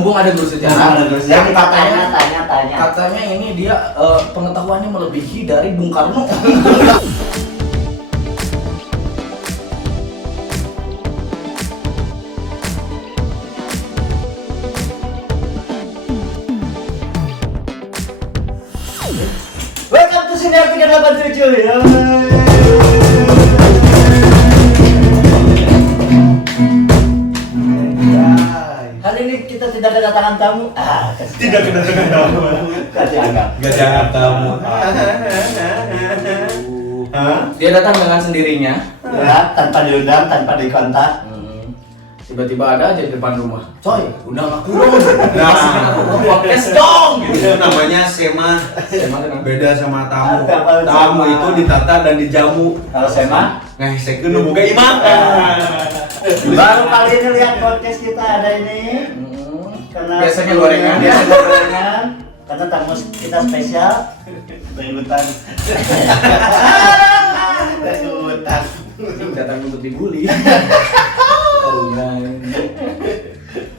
mumpung ada guru sejarah. Yang tanya. Katanya ini dia pengetahuannya melebihi dari Bung Karno. Welcome to Siniar 387 ya. Kali ini kita tidak kedatangan tamu. Tidak kedatangan tamu. Gak dianggap tamu. Dia datang dengan sendirinya. Ya, tanpa diundang, tanpa dikontak. Tiba-tiba ada aja di depan rumah. Coy, undang aku dong. Masukin aku ke podcast dong. Itu namanya sema. Beda sama tamu. Tamu itu ditata dan dijamu. Kalau Sema, Saya kudu boga imam. baru kali ini lihat podcast kita ada ini. Karena Biasanya gorengan. Karena tamu kita spesial. Ribut-ributan. Datang untuk dibully.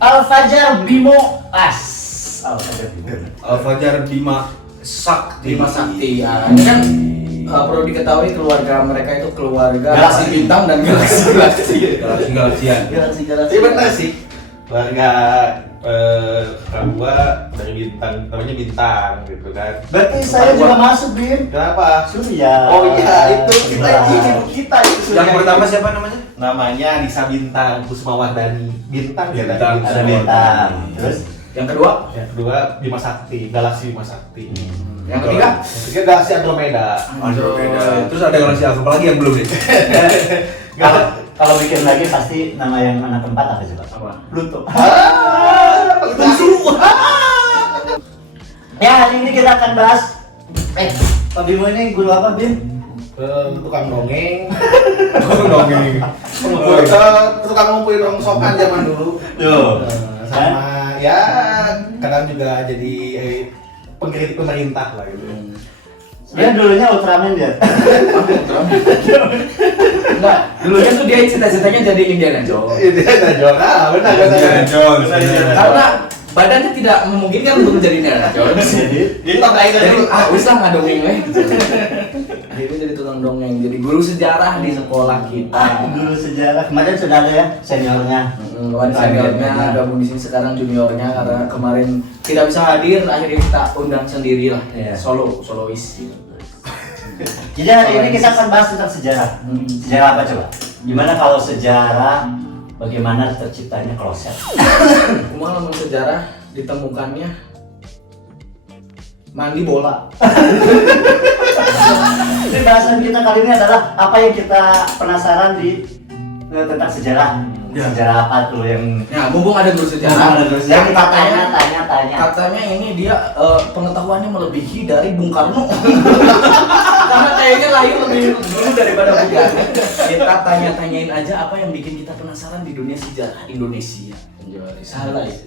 Al-Fajar Bimo Al-Fajar Bima Sakti. Bima Sakti. Ya. Ini kan perlu diketahui keluarga mereka itu keluarga galaksi bintang dan galaksi. Galaksi-galaksian. Galaksi. Iya benar sih. Keluarga gua dari bintang, namanya Bintang gitu kan. Berarti saya juga masuk, Bin. Kenapa? Surya. Oh iya, itu kita itu Surya. Yang pertama siapa namanya? Namanya Nisa Bintang Kusmawardani. Bintang ya Bintang. Ada bintang. Terus Yang kedua, yang kedua Bima Sakti, Galaksi Bima Sakti. yang ketiga, Yang ketiga Galaksi Andromeda. Terus ada galaksi apa lagi yang belum nih? kalau bikin lagi pasti nama yang anak keempat apa coba? apa? Pluto. Itu semua. Ya, hari ini kita akan bahas Pak Bimo ini guru apa, Bim? Tukang dongeng. Dongeng. Tukang ngumpulin rongsokan zaman dulu. Tuh. Sama ya kadang juga jadi pengkritik pemerintah lah gitu. Dia dulunya Ultraman dia. Enggak, dulunya tuh dia cita-citanya jadi Indiana Jones. Indiana Jones, benar. Indiana Jones. Karena badannya tidak memungkinkan untuk menjadi Indiana Jones. Jadi tak lain Jadi dulu. wis lah ngadongeng weh. Akhirnya jadi tukang dongeng, jadi guru sejarah di sekolah kita. Guru sejarah kemarin sudah ada ya seniornya. Kawan seniornya gabung di sini, sekarang juniornya karena kemarin tidak bisa hadir, akhirnya kita undang sendiri lah. Iya. Solois. Jadi hari ini kita akan bahas tentang sejarah. Sejarah apa coba? Gimana kalau sejarah bagaimana terciptanya kloset? Cuma ngomong sejarah ditemukannya mandi bola. Jadi bahasan kita kali ini adalah apa yang kita penasaran di tentang sejarah. Ya. Sejarah apa tuh yang Ya, mumpung ada guru sejarah. yang katanya tanya. Katanya ini dia pengetahuannya melebihi dari Bung Karno. Karena kayaknya lahir lebih dulu daripada Bung Karno. Kita tanya-tanyain aja apa yang bikin kita penasaran di dunia sejarah Indonesia. Salah ya.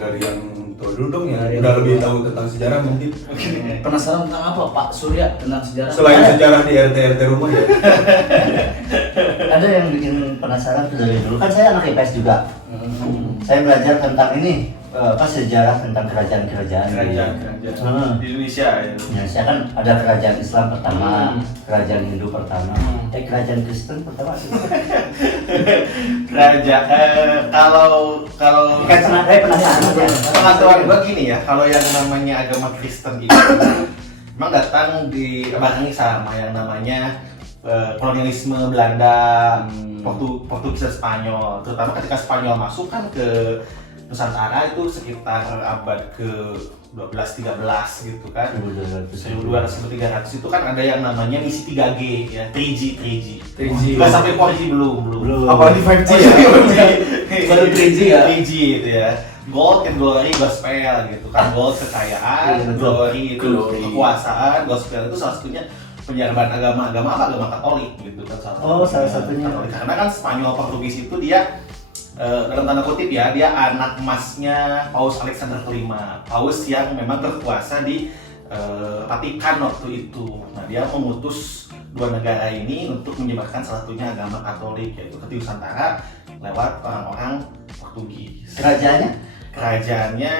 Dari yang tua dulu dong ya, udah lebih tahu tentang sejarah mungkin. Penasaran tentang apa Pak Surya tentang sejarah? Selain sejarah di RT rumah ya. Ada yang bikin penasaran tuh dari dulu kan saya anak IPS juga. Saya belajar tentang ini sejarah tentang kerajaan-kerajaan. Di Indonesia ya. Indonesia kan ada kerajaan Islam pertama, kerajaan Hindu pertama, kerajaan Kristen pertama. Kalau Kan penasaran ya. pengetahuan gua gini ya, kalau yang namanya agama Kristen itu memang datang dibarengi sama yang namanya kolonialisme Belanda, Portugis dan Spanyol. Terutama ketika Spanyol masuk kan ke Nusantara itu sekitar abad ke 12-13 gitu kan. 1200-1300 itu kan ada yang namanya misi 3G ya, 3G. Nggak sampai 4G belum. Apalagi 5G ya? Baru 3G ya? 3G itu ya. Gold and glory gospel gitu kan. Gold kekayaan, glory itu kekuasaan, gospel itu salah satunya penyebaran agama Katolik gitu kan. Salah satunya. Katolik. Karena kan Spanyol Portugis itu dia dalam tanda kutip ya, dia anak emasnya Paus Alexander kelima, Paus yang memang berkuasa di Vatikan waktu itu. Nah, dia mengutus dua negara ini untuk menyebarkan salah satunya agama Katolik, yaitu ke Nusantara lewat orang-orang Portugis. Kerajaannya? kerajaannya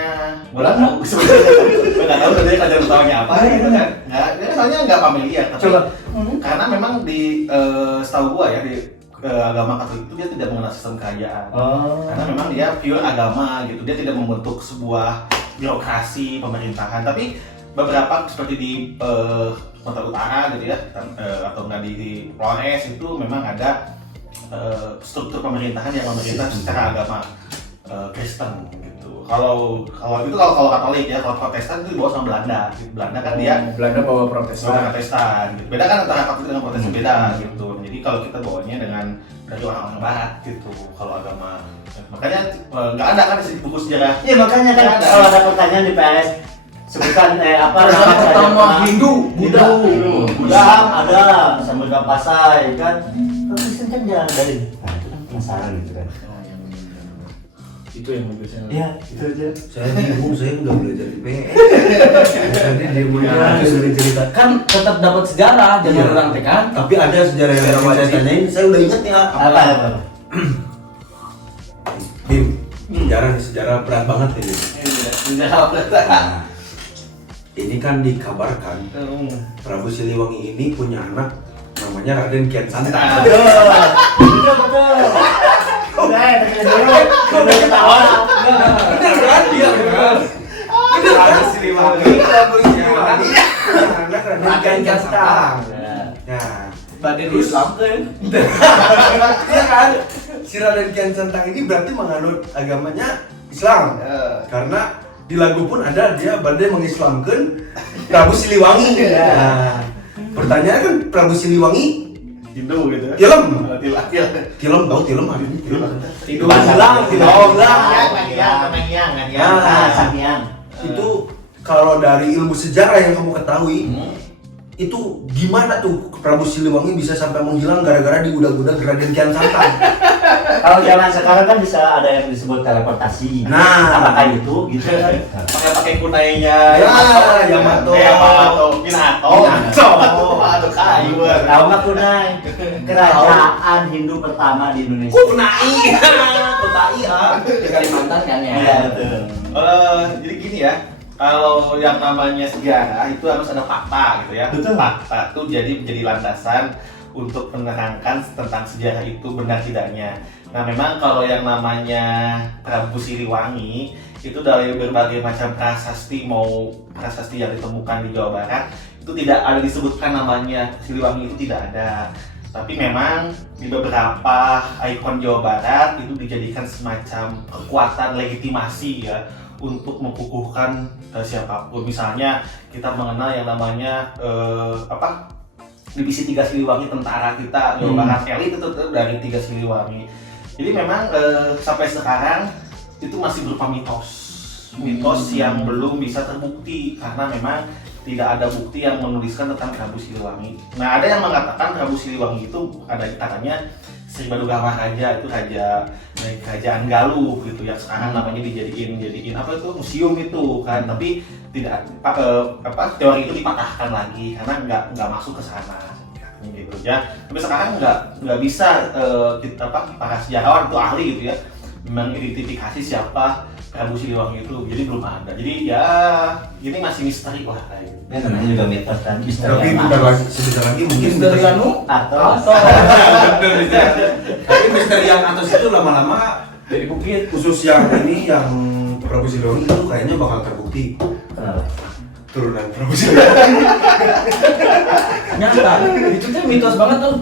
Belanda. Nggak tahu sebenarnya kerajaan utamanya apa gitu kan. Nggak, soalnya nggak familiar. Tapi Coba. karena memang di setahu gua ya di agama Katolik itu dia tidak mengenal sistem kerajaan. Karena memang dia pure agama gitu. Dia tidak membentuk sebuah birokrasi pemerintahan. Tapi beberapa seperti di Sumatera Utara gitu ya, atau nggak di Flores itu memang ada struktur pemerintahan yang memerintah secara agama Kristen gitu. Kalau Katolik ya, kalau Protestan itu dibawa sama Belanda. Belanda kan dia Belanda bawa Protestan. Gitu. Beda kan antara Katolik dengan Protestan beda gitu. Jadi kalau kita bawanya dengan dari orang-orang Barat gitu. Kalau agama makanya nggak ada kan di buku sejarah. Iya makanya kan kalau ada pertanyaan di PRS sebutan apa Pertama pertama Hindu, Buddha. Buddha ada Samudra Pasai kan. Kalau Kristen kan jarang dari. Nah itu kan penasaran gitu kan. Itu yang bagusnya. Iya itu aja. Saya bingung, saya nggak belajar di PS. Jadi dia punya cerita. Kan tetap dapat sejarah jangan Iya. orang teh kan. Tapi ada sejarah yang lama saya tanyain, saya udah inget ya. Apa? Bim, sejarah berat banget ini. Nah, ini kan dikabarkan Prabu Siliwangi ini punya anak namanya Raden Kian Santang. Betul. Udah ketawa. Bener kan dia bener. Prabu Siliwangi punya anak Raden Kian Santang. Nah, Badan Islam kan. iya kan? Si Raden Kian Santang ini berarti menganut agamanya Islam. Karena di lagu pun ada dia badai mengislamkan Prabu Siliwangi. Nah, pertanyaan kan Prabu Siliwangi Hindu gitu. Tilem. Tilem. Tahu tilem artinya tilem. Tidur Hilang, hilang. Sangyang. Itu kalau dari ilmu sejarah yang kamu ketahui, itu gimana tuh Prabu Siliwangi bisa sampai menghilang gara-gara diudag-udag Raden Kian Santang? Kalau zaman sekarang kan bisa ada yang disebut teleportasi. Nah. Apakah itu gitu kan? Pakai kunainya Yamato. Minato. Aduh kayu. Tahu nggak kunai? Kerajaan Hindu pertama di Indonesia. Kunai di Kalimantan kan ya. Iya betul. Jadi gini ya, kalau yang namanya sejarah itu harus ada fakta gitu ya. Betul. Fakta itu menjadi landasan untuk menerangkan tentang sejarah itu benar tidaknya. Nah memang kalau yang namanya Prabu Siliwangi itu dari berbagai macam prasasti, mau prasasti yang ditemukan di Jawa Barat itu tidak ada disebutkan namanya Siliwangi, itu tidak ada. Tapi memang di beberapa ikon Jawa Barat itu dijadikan semacam kekuatan legitimasi ya untuk mengukuhkan siapapun. Misalnya kita mengenal yang namanya Divisi 3 Siliwangi, tentara kita Jawa Barat elit itu dari 3 Siliwangi. Jadi memang sampai sekarang itu masih berupa mitos yang belum bisa terbukti karena memang tidak ada bukti yang menuliskan tentang Prabu Siliwangi. Nah ada yang mengatakan Prabu Siliwangi itu ada katanya Sri Badugawa Raja, itu raja dari kerajaan Galuh gitu yang sekarang namanya dijadiin apa itu museum itu kan, tapi tidak teori itu dipatahkan lagi karena nggak masuk ke sana gitu ya. Tapi sekarang nggak bisa kita para sejarawan itu ahli gitu ya mengidentifikasi siapa Prabu Siliwangi itu, jadi belum ada. Jadi ya ini masih misteri lah kayak. Ini namanya juga mitos kan. Tapi sebentar lagi mungkin Misteri anu atau tapi misteri yang atas itu lama-lama dari bukit. khusus yang ini yang Prabu Siliwangi itu kayaknya bakal terbukti turunan Prabu Siliwangi. Nyata. Itu tuh mitos banget tuh.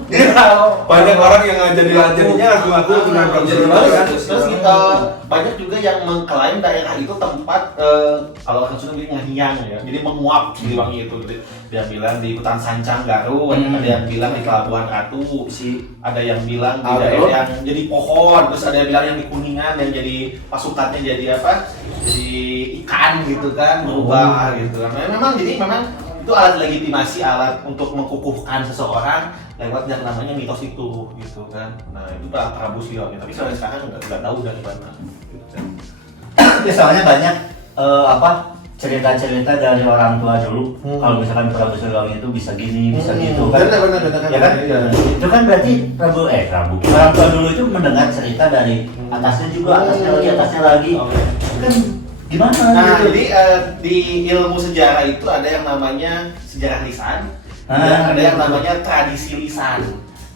Banyak orang yang jadi lajarnya aku turunan Prabu Siliwangi kan. Terus kita banyak juga yang mengklaim daerah itu tempat kalau orang Sunda bilang ngahiang ya, jadi menguap Siliwangi itu. Dia bilang di hutan Sancang Garut, ada yang bilang di Pelabuhan Ratu, ada yang bilang di daerah yang jadi pohon, terus ada yang bilang yang di Kuningan yang jadi pasukannya jadi apa? Jadi ikan gitu kan, berubah gitu. Nah, memang itu alat legitimasi, alat untuk mengukuhkan seseorang lewat yang namanya mitos itu gitu kan. Nah itu Prabu Siliwangi, tapi sampai sekarang nggak tahu dari mana gitu kan. ya soalnya banyak cerita-cerita dari orang tua dulu. Kalau misalkan Prabu Siliwangi itu bisa gini, bisa gitu kan. Benar Ya kan? Itu kan berarti Prabu orang tua dulu itu mendengar cerita dari atasnya juga, atasnya lagi. kan gimana Nah, gitu. jadi di ilmu sejarah itu ada yang namanya sejarah lisan, Ah. dan ada yang namanya tradisi lisan.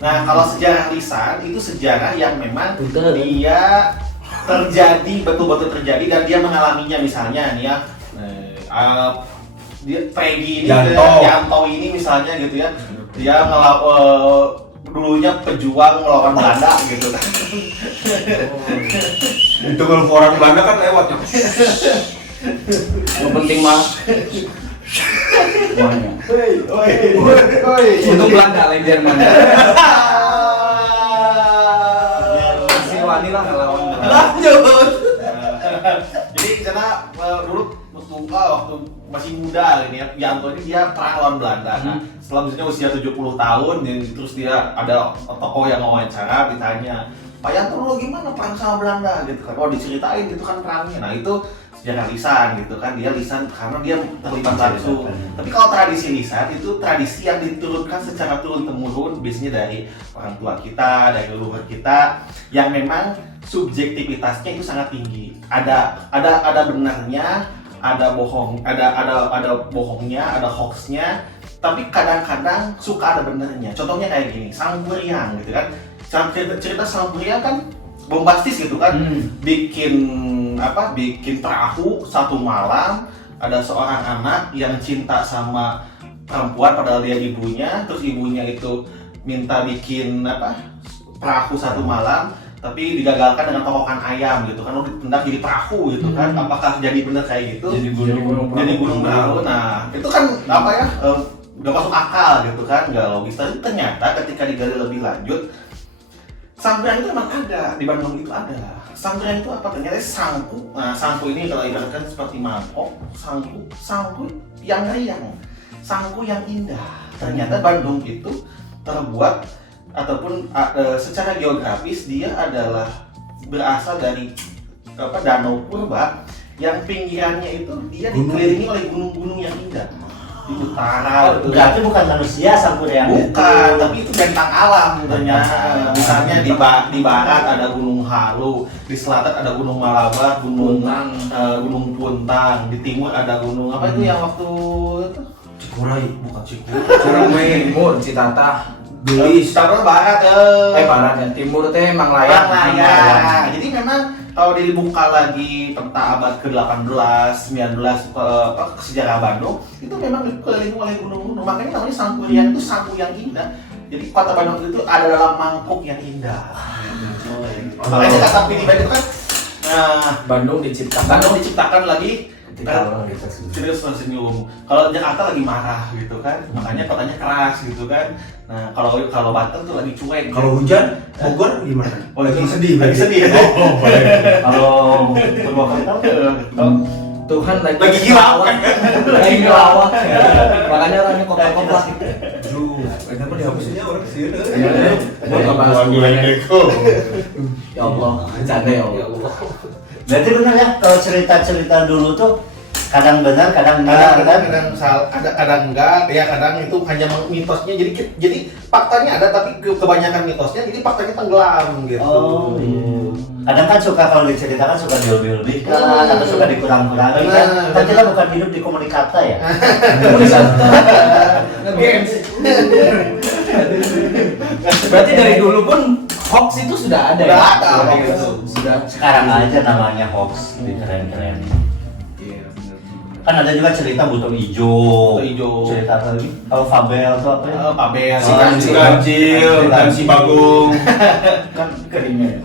Nah, kalau sejarah lisan itu sejarah yang memang Betul. dia terjadi, betul-betul terjadi dan dia mengalaminya. Misalnya nih ya, dia Peggy ini, Yanto ini misalnya gitu ya, dia dulunya pejuang melawan Belanda gitu kan. Itu kalau orang Belanda kan lewat ya. Yang penting mah semuanya. Untuk Belanda lain Jerman. Si Wani lah ngelawan Belanda. Jadi karena dulu waktu masih muda ini ya, Yanto ini dia perang lawan Belanda. Nah, setelah misalnya usia 70 tahun dan terus dia ada tokoh yang wawancara ditanya, "Pak Yanto dulu gimana perang sama Belanda?" gitu kan. Oh, diceritain gitu kan perangnya. Nah, itu sejarah lisan gitu kan. Dia lisan karena dia terlibat langsung. Tapi kalau tradisi lisan itu tradisi yang diturunkan secara turun-temurun, biasanya dari orang tua kita, dari leluhur kita, yang memang subjektivitasnya itu sangat tinggi. Ada benarnya, ada bohongnya, ada hoaxnya, tapi kadang-kadang suka ada benernya. Contohnya kayak gini, Sangkuriang gitu kan. Cerita Sangkuriang kan bombastis gitu kan. Bikin perahu satu malam, ada seorang anak yang cinta sama perempuan padahal dia ibunya, terus ibunya itu minta bikin perahu satu malam, tapi digagalkan dengan tokokan ayam gitu kan, ditendang jadi perahu gitu kan. Apakah jadi benar kayak gitu? Jadi gunung perahu. Nah, itu kan nggak masuk akal gitu kan, nggak logis. Tapi ternyata ketika digali lebih lanjut, Sangkuriang itu memang ada, di Bandung itu ada. Sangkuriang itu apa? Ternyata sangku. Nah, sangku ini kalau ibaratkan seperti mangkok, sangku yang riang, sangku yang indah. Ternyata Bandung itu terbuat ataupun secara geografis dia adalah berasal dari Danau Purba yang pinggirannya itu dia dikelilingi oleh gunung-gunung yang indah di utara. Berarti bukan manusia Sangkuriang. Bukan, tapi itu bentang alam ternyata. Misalnya di barat ada Gunung Halu, di selatan ada Gunung Malabar, Gunung Puntang, di timur ada gunung apa itu yang waktu itu? Cikuray. Bukan Cikuray. Timur, Citatah, Gelis. Citatah barat Barat dan timur teh emang layak. Jadi memang kalau dibuka lagi peta abad ke-18, 19 sejarah Bandung, itu memang dikelilingi oleh gunung-gunung. Makanya namanya Sangkuriang itu sangku yang indah. Jadi kota Bandung itu ada dalam mangkuk yang indah. Makanya kata Pidi Baik itu kan, Bandung diciptakan lagi ketika orang kita serius tersenyum. Kalau Jakarta lagi marah gitu kan, makanya kotanya keras gitu kan. Nah, kalau Banten tuh lagi cuek. Kalau hujan, Bogor gimana? Oh, itu sedih. lagi sedih. Oh, baik. Kalau Purwokerto Tuhan lagi ngelawak. lagi ngelawak. Makanya orangnya kopla-kopla. Kenapa dihapusnya orang sih? Buat ngebahas ya Allah, bercanda ya Allah. berarti benar ya kalau cerita-cerita dulu tuh kadang benar, kadang enggak, kadang enggak, ya kadang itu hanya mitosnya. Jadi faktanya ada tapi kebanyakan mitosnya, jadi faktanya tenggelam gitu. Oh iya. Kadang kan suka kalau diceritakan suka dilebih-lebihkan atau suka dikurang-kurangin kan. Kan kita bukan hidup di komunikata ya. Berarti dari dulu pun hoax itu sudah ada. Sudah ya? ada, Sudah hoax gitu. itu. Sudah. Sekarang aja namanya hoax, keren-keren. Iya, benar. Kan ada juga cerita butuh hijau. Butuh hijau. Cerita lagi. Kalau Fabel tuh apa ya? Pabel, Si Kancil, dan si Bagong. Kan keringnya.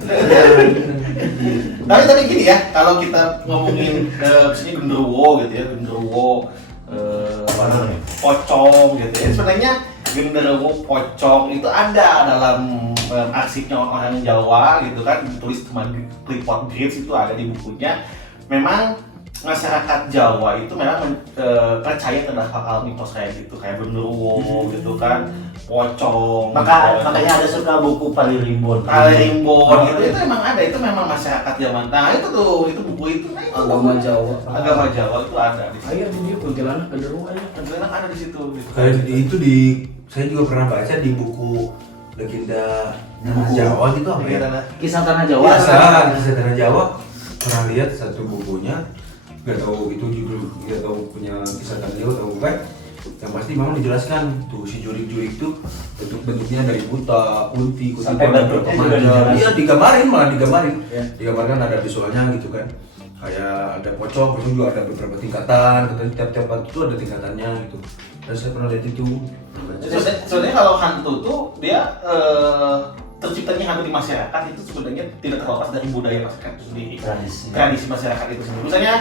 Tapi gini ya, kalau kita ngomongin misalnya genderuwo gitu ya, genderuwo, pocong gitu ya. Sebenarnya genderuwo, pocong itu ada dalam arsipnya orang Jawa gitu kan, ditulis sama Clifford Geertz, itu ada di bukunya. Memang masyarakat Jawa itu memang percaya terhadap hal mitos kayak gitu, kayak genderuwo gitu kan, pocong. Makanya ada suka buku Palirimbon. Palirimbon itu emang ada, itu memang masyarakat zaman. Nah itu buku itu. Nah, itu Agama Jawa. Agama Jawa itu ada di situ. Ayo di dia kuntilanak genderuwo aja. Kuntilanak ada di situ. Gitu. Kayak saya juga pernah baca di buku legenda Jawa gitu apa ya? Kisah Tanah Jawa. Kisah Tanah Jawa. pernah lihat satu bukunya, nggak tahu itu judul, nggak tahu punya kisah beliau atau bukan. Yang pasti memang dijelaskan tuh si jurik-jurik tuh bentuk-bentuknya dari buta, kunti, Sampai bentuknya juga remaja. dijelaskan. Iya digambarin, malah digambarin. Ya. Digambarkan ada visualnya gitu kan. Kayak ada pocong juga ada beberapa tingkatan, katanya tiap-tiap batu itu ada tingkatannya gitu. Dan saya pernah lihat itu. Sebenarnya kalau hantu tuh dia terciptanya hantu di masyarakat itu sebenarnya tidak terlepas dari budaya masyarakat itu sendiri, tradisi masyarakat itu sendiri. Misalnya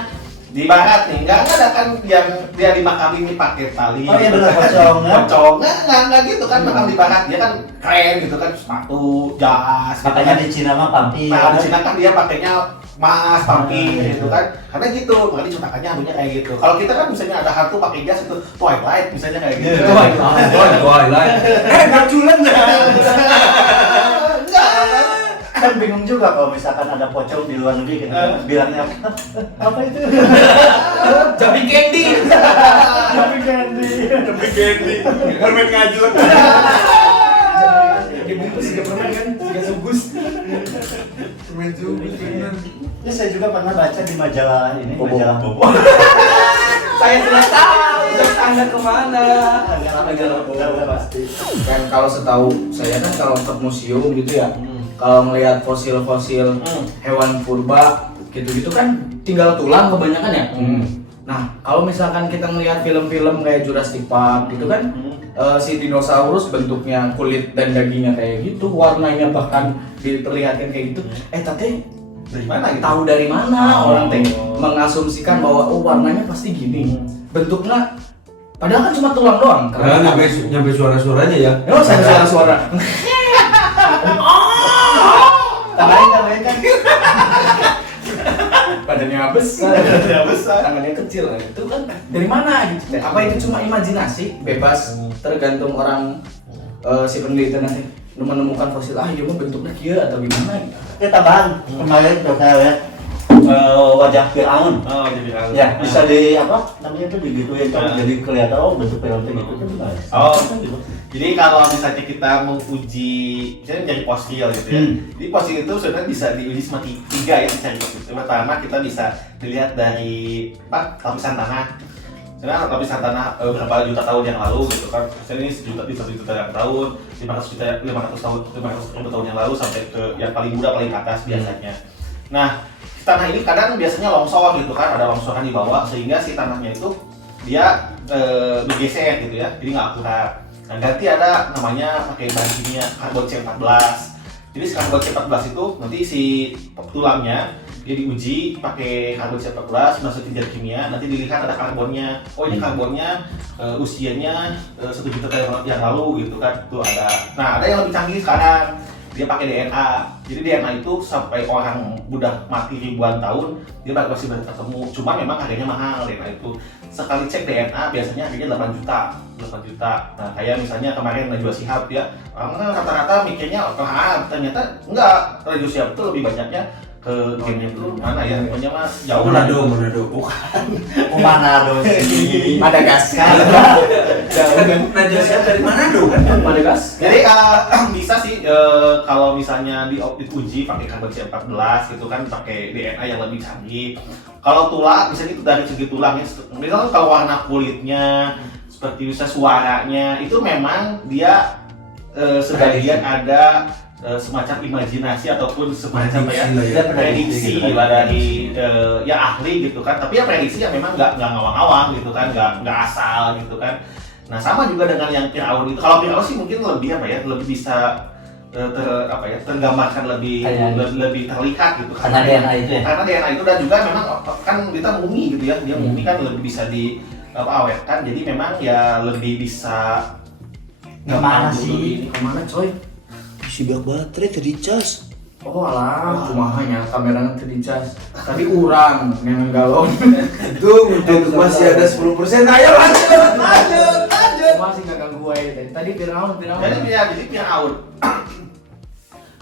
di barat nih nggak ada kan yang dia dimakami ini pakai tali. Oh iya benar, pocong, ya? Pocong nggak gitu kan, makam di barat dia kan keren gitu kan, sepatu, jas. Gitu Makanya kan. di Cina mah pampi. Nah, di Cina kan dia pakainya mas, pampi gitu kan. Karena gitu, makanya diciptakannya hantunya kayak gitu. Kalau kita kan misalnya ada hantu pakai jas itu Twilight misalnya kayak gitu. Twilight. Gaculan Kan bingung juga kalau misalkan ada pocong di luar negeri kan bilangnya apa itu? Jabi candy. Tapi candy. permen ngajut. Dibungkus juga permen kan, juga sugus. Permen cubit bener. Ya saya juga pernah baca di majalah ini, Bobo. majalah Bobo. Saya sudah tahu jok Anda kemana. Udah pasti. Kan kalau setahu saya kan kalau ke museum gitu ya, kalau ngelihat fosil-fosil hewan purba gitu-gitu kan tinggal tulang kebanyakan ya. Nah kalau misalkan kita ngelihat film-film kayak Jurassic Park gitu kan, si dinosaurus bentuknya kulit dan dagingnya kayak gitu, warnanya bahkan diperlihatkan kayak gitu. Tete Dari mana gitu? tahu dari mana orang teh mengasumsikan bahwa oh warnanya pasti gini, bentuknya padahal kan cuma tulang doang. Karena nyampe suara-suaranya ya. Emang saya suara. Tambahin kan. Badannya besar, Ya besar. tangannya kecil. Itu kan dari mana gitu? Apa itu cuma imajinasi? Bebas, tergantung orang si peneliti nanti menemukan fosil. Ah, iya mah bentuknya kia atau gimana? Gitu. Ya tambahan kemarin tuh saya lihat wajah Fir'aun. Oh, jadi kalau Ya bisa di apa namanya tuh digituin kan jadi kelihatan oh bentuk Fir'aun tuh gitu kan gimana? Oh. Gitu. Jadi kalau misalnya kita menguji, misalnya menjadi fosil gitu ya. Jadi fosil itu sebenarnya bisa diuji sama tiga ya cari fosil. Pertama kita bisa dilihat dari lapisan tanah. Sebenarnya lapisan tanah berapa juta tahun yang lalu gitu kan. Misalnya ini satu juta tahun, 500 ribu tahun yang lalu sampai ke yang paling muda paling atas biasanya. Nah, tanah ini kadang biasanya longsor gitu kan, ada longsoran di bawah sehingga si tanahnya itu dia bergeser gitu ya, jadi nggak akurat. Nah, ganti ada namanya pakai bahan kimia karbon C14. Jadi si karbon C14 itu nanti si tulangnya dia diuji pakai karbon C14 masuk ke kimia, nanti dilihat ada karbonnya. Oh ini karbonnya usianya 1 juta tahun yang lalu gitu kan, tuh ada. Nah ada yang lebih canggih sekarang, dia pakai DNA. Jadi DNA itu sampai orang udah mati ribuan tahun dia masih bisa ketemu. Cuma memang harganya mahal DNA itu. Sekali cek DNA biasanya harganya 8 juta. Nah kayak misalnya kemarin Najwa Shihab ya, orang rata-rata mikirnya ternyata enggak, Najwa Shihab itu lebih banyaknya ke gamenya itu mana ya, pokoknya mah jauh lah. Manado. Bukan. Manado sih. Madagaskar. Jauh kan? Najwa Shihab dari Manado kan? Madagaskar. Jadi bisa sih kalau misalnya diuji pakai karbon C14 gitu kan, pakai DNA yang lebih canggih. Kalau tulang misalnya itu dari segi tulangnya, misalnya kalau warna kulitnya seperti misalnya suaranya itu memang dia sebagian ada semacam imajinasi ataupun semacam prediksi lah dari ya ahli gitu kan, tapi ya prediksi yang memang nggak ngawang-ngawang gitu kan, nggak asal gitu kan. Nah sama juga dengan yang Fir'aun itu, kalau Fir'aun sih mungkin lebih lebih bisa tergambarkan lebih terlihat gitu Karena DNA itu ya. karena DNA itu, dan juga memang kan kita mumi gitu ya, dia mumi kan lebih bisa awetkan, jadi memang ya lebih bisa Kemana sih? Kemana coy? Si baterai tadi cas. Oh alah, kumahanya kameranya tadi cas. Tadi urang yang galon. Itu masih ada 10%. Ayo lanjut. Masih nggak ganggu gue tadi. Tadi Fir'aun. Jadi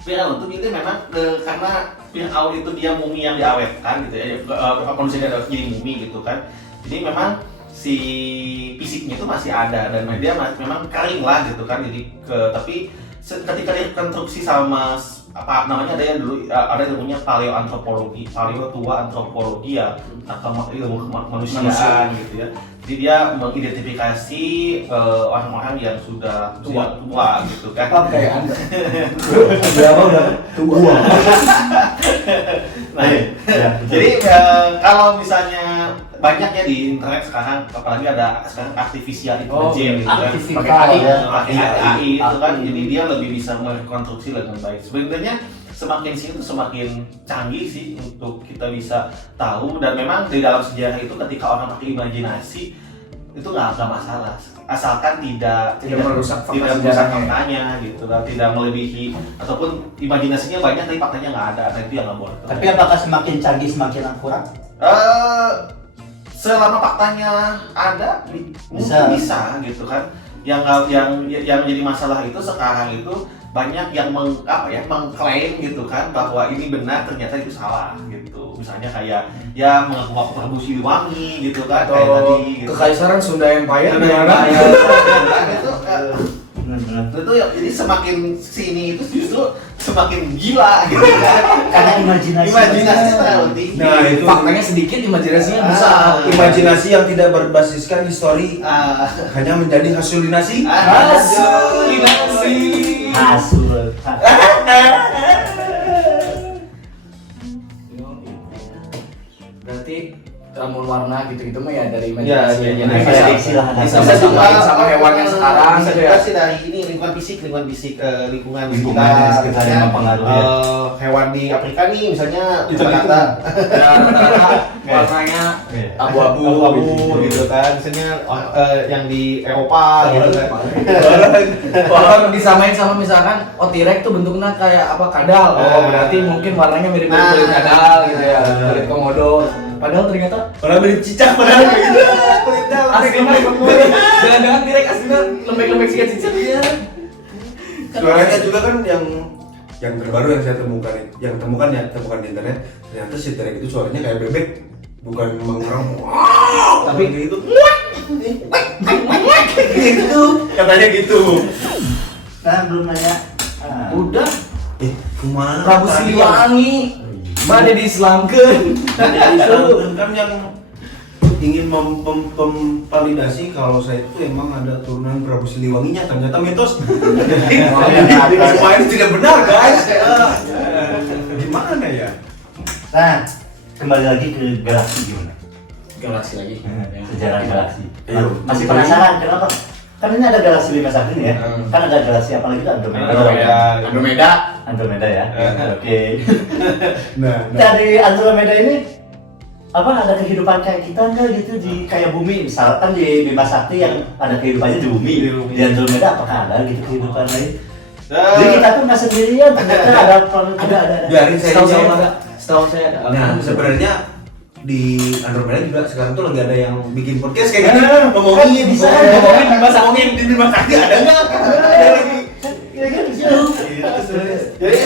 Fir'aun itu dia memang karena Fir'aun itu dia mumi yang diawetkan gitu ya, manusianya jadi mumi gitu kan. Jadi memang si fisiknya itu masih ada dan dia memang kering lah gitu kan. Jadi tapi ketika direkonstruksi sama apa namanya, ada yang dulu ada ilmunya paleoantropologi, paleo tua antropologi ya, atau ilmu kemanusiaan gitu ya. Jadi dia mengidentifikasi orang-orang yang sudah tua gitu kan. Apa kayak Anda? Berapa udah tua? Nah, jadi kalau misalnya banyak ya di internet sekarang, apalagi ada sekarang artificial intelligence gitu kan, pakai AI, pakai AI itu kan, jadi dia lebih bisa merekonstruksi dengan baik. Sebenarnya semakin sini tuh semakin canggih sih untuk kita bisa tahu, dan memang di dalam sejarah itu ketika orang pakai imajinasi itu nggak masalah, asalkan tidak merusak faktanya gitu, dan tidak melebihi ataupun imajinasinya banyak tapi faktanya nggak ada, nah itu yang nggak boleh. Tapi apakah semakin canggih semakin akurat? Selama faktanya ada, mungkin bisa gitu kan. Yang jadi masalah itu sekarang itu banyak yang mengklaim gitu kan bahwa ini benar, ternyata itu salah gitu. Misalnya kayak ya mengaku Prabu Siliwangi gitu kan, kayak tadi gitu. Kekaisaran Sunda Empire itu ya, jadi semakin sini itu justru semakin gila gitu kan. Karena imajinasinya terlalu tinggi. Nah, itu faktanya sedikit, imajinasinya besar. imajinasi yang tidak berbasiskan histori hanya menjadi halusinasi. Halusinasi. hasil. Berarti ramuan warna gitu-gitu mah ya dari Iya, imajinasi. iya, prediksi lah. Bisa disamain sama hewan yang sekarang bisa gitu ya. dikasih dari ini lingkungan fisik lingkungan Lingkungan sekitar, di sekitar yang mempengaruhi ya. hewan di Afrika nih misalnya Itu rata-rata Ya, rata-rata warnanya abu-abu gitu kan, misalnya yang di Eropa gitu kan. Kalau disamain sama misalkan T-Rex tuh bentuknya kayak apa, kadal. Oh, berarti mungkin warnanya mirip-mirip kulit kadal gitu ya, kulit komodo. Padahal ternyata Orang mirip cicak padahal kayak gitu. Kulit dalam. aslinya jangan-jangan T-Rex aslinya lembek-lembek cicak dia. Suaranya juga kan yang terbaru yang saya temukan di internet, ternyata si T-Rex itu suaranya kayak bebek, bukan mengerang. Tapi gitu. Gitu, katanya gitu. Nah, belum nanya. udah Kemana? Prabu Siliwangi mana diislamkeun. Itu kan yang ingin memvalidasi kalau saya itu emang ada turunan Prabu Siliwanginya, ternyata mitos. Jadi semua ini tidak benar, guys. Gimana ya? Nah, kembali lagi ke galaksi gimana? Galaksi lagi. Sejarah galaksi. Ayo. Masih penasaran kenapa? Kan ini ada galaksi Bima Sakti nih ya. Kan ada galaksi apa lagi tuh Andromeda ya. Oke. Nah. Dari Andromeda ini apa ada kehidupan kayak kita enggak gitu di kayak bumi, misalkan di Bima Sakti yang ada kehidupannya di bumi. Di Andromeda apakah ada gitu kehidupan lain? Jadi kita tuh nggak sendirian, ternyata ada planet ada. Biarin saya jawab. Setahu saya ada. Nah, sebenarnya di Andromeda juga sekarang tuh lagi ada yang bikin podcast kayak gini, ngomongin bisa ngomongin di Bima Sakti ada nggak? Ada lagi. Ya kan gitu. Jadi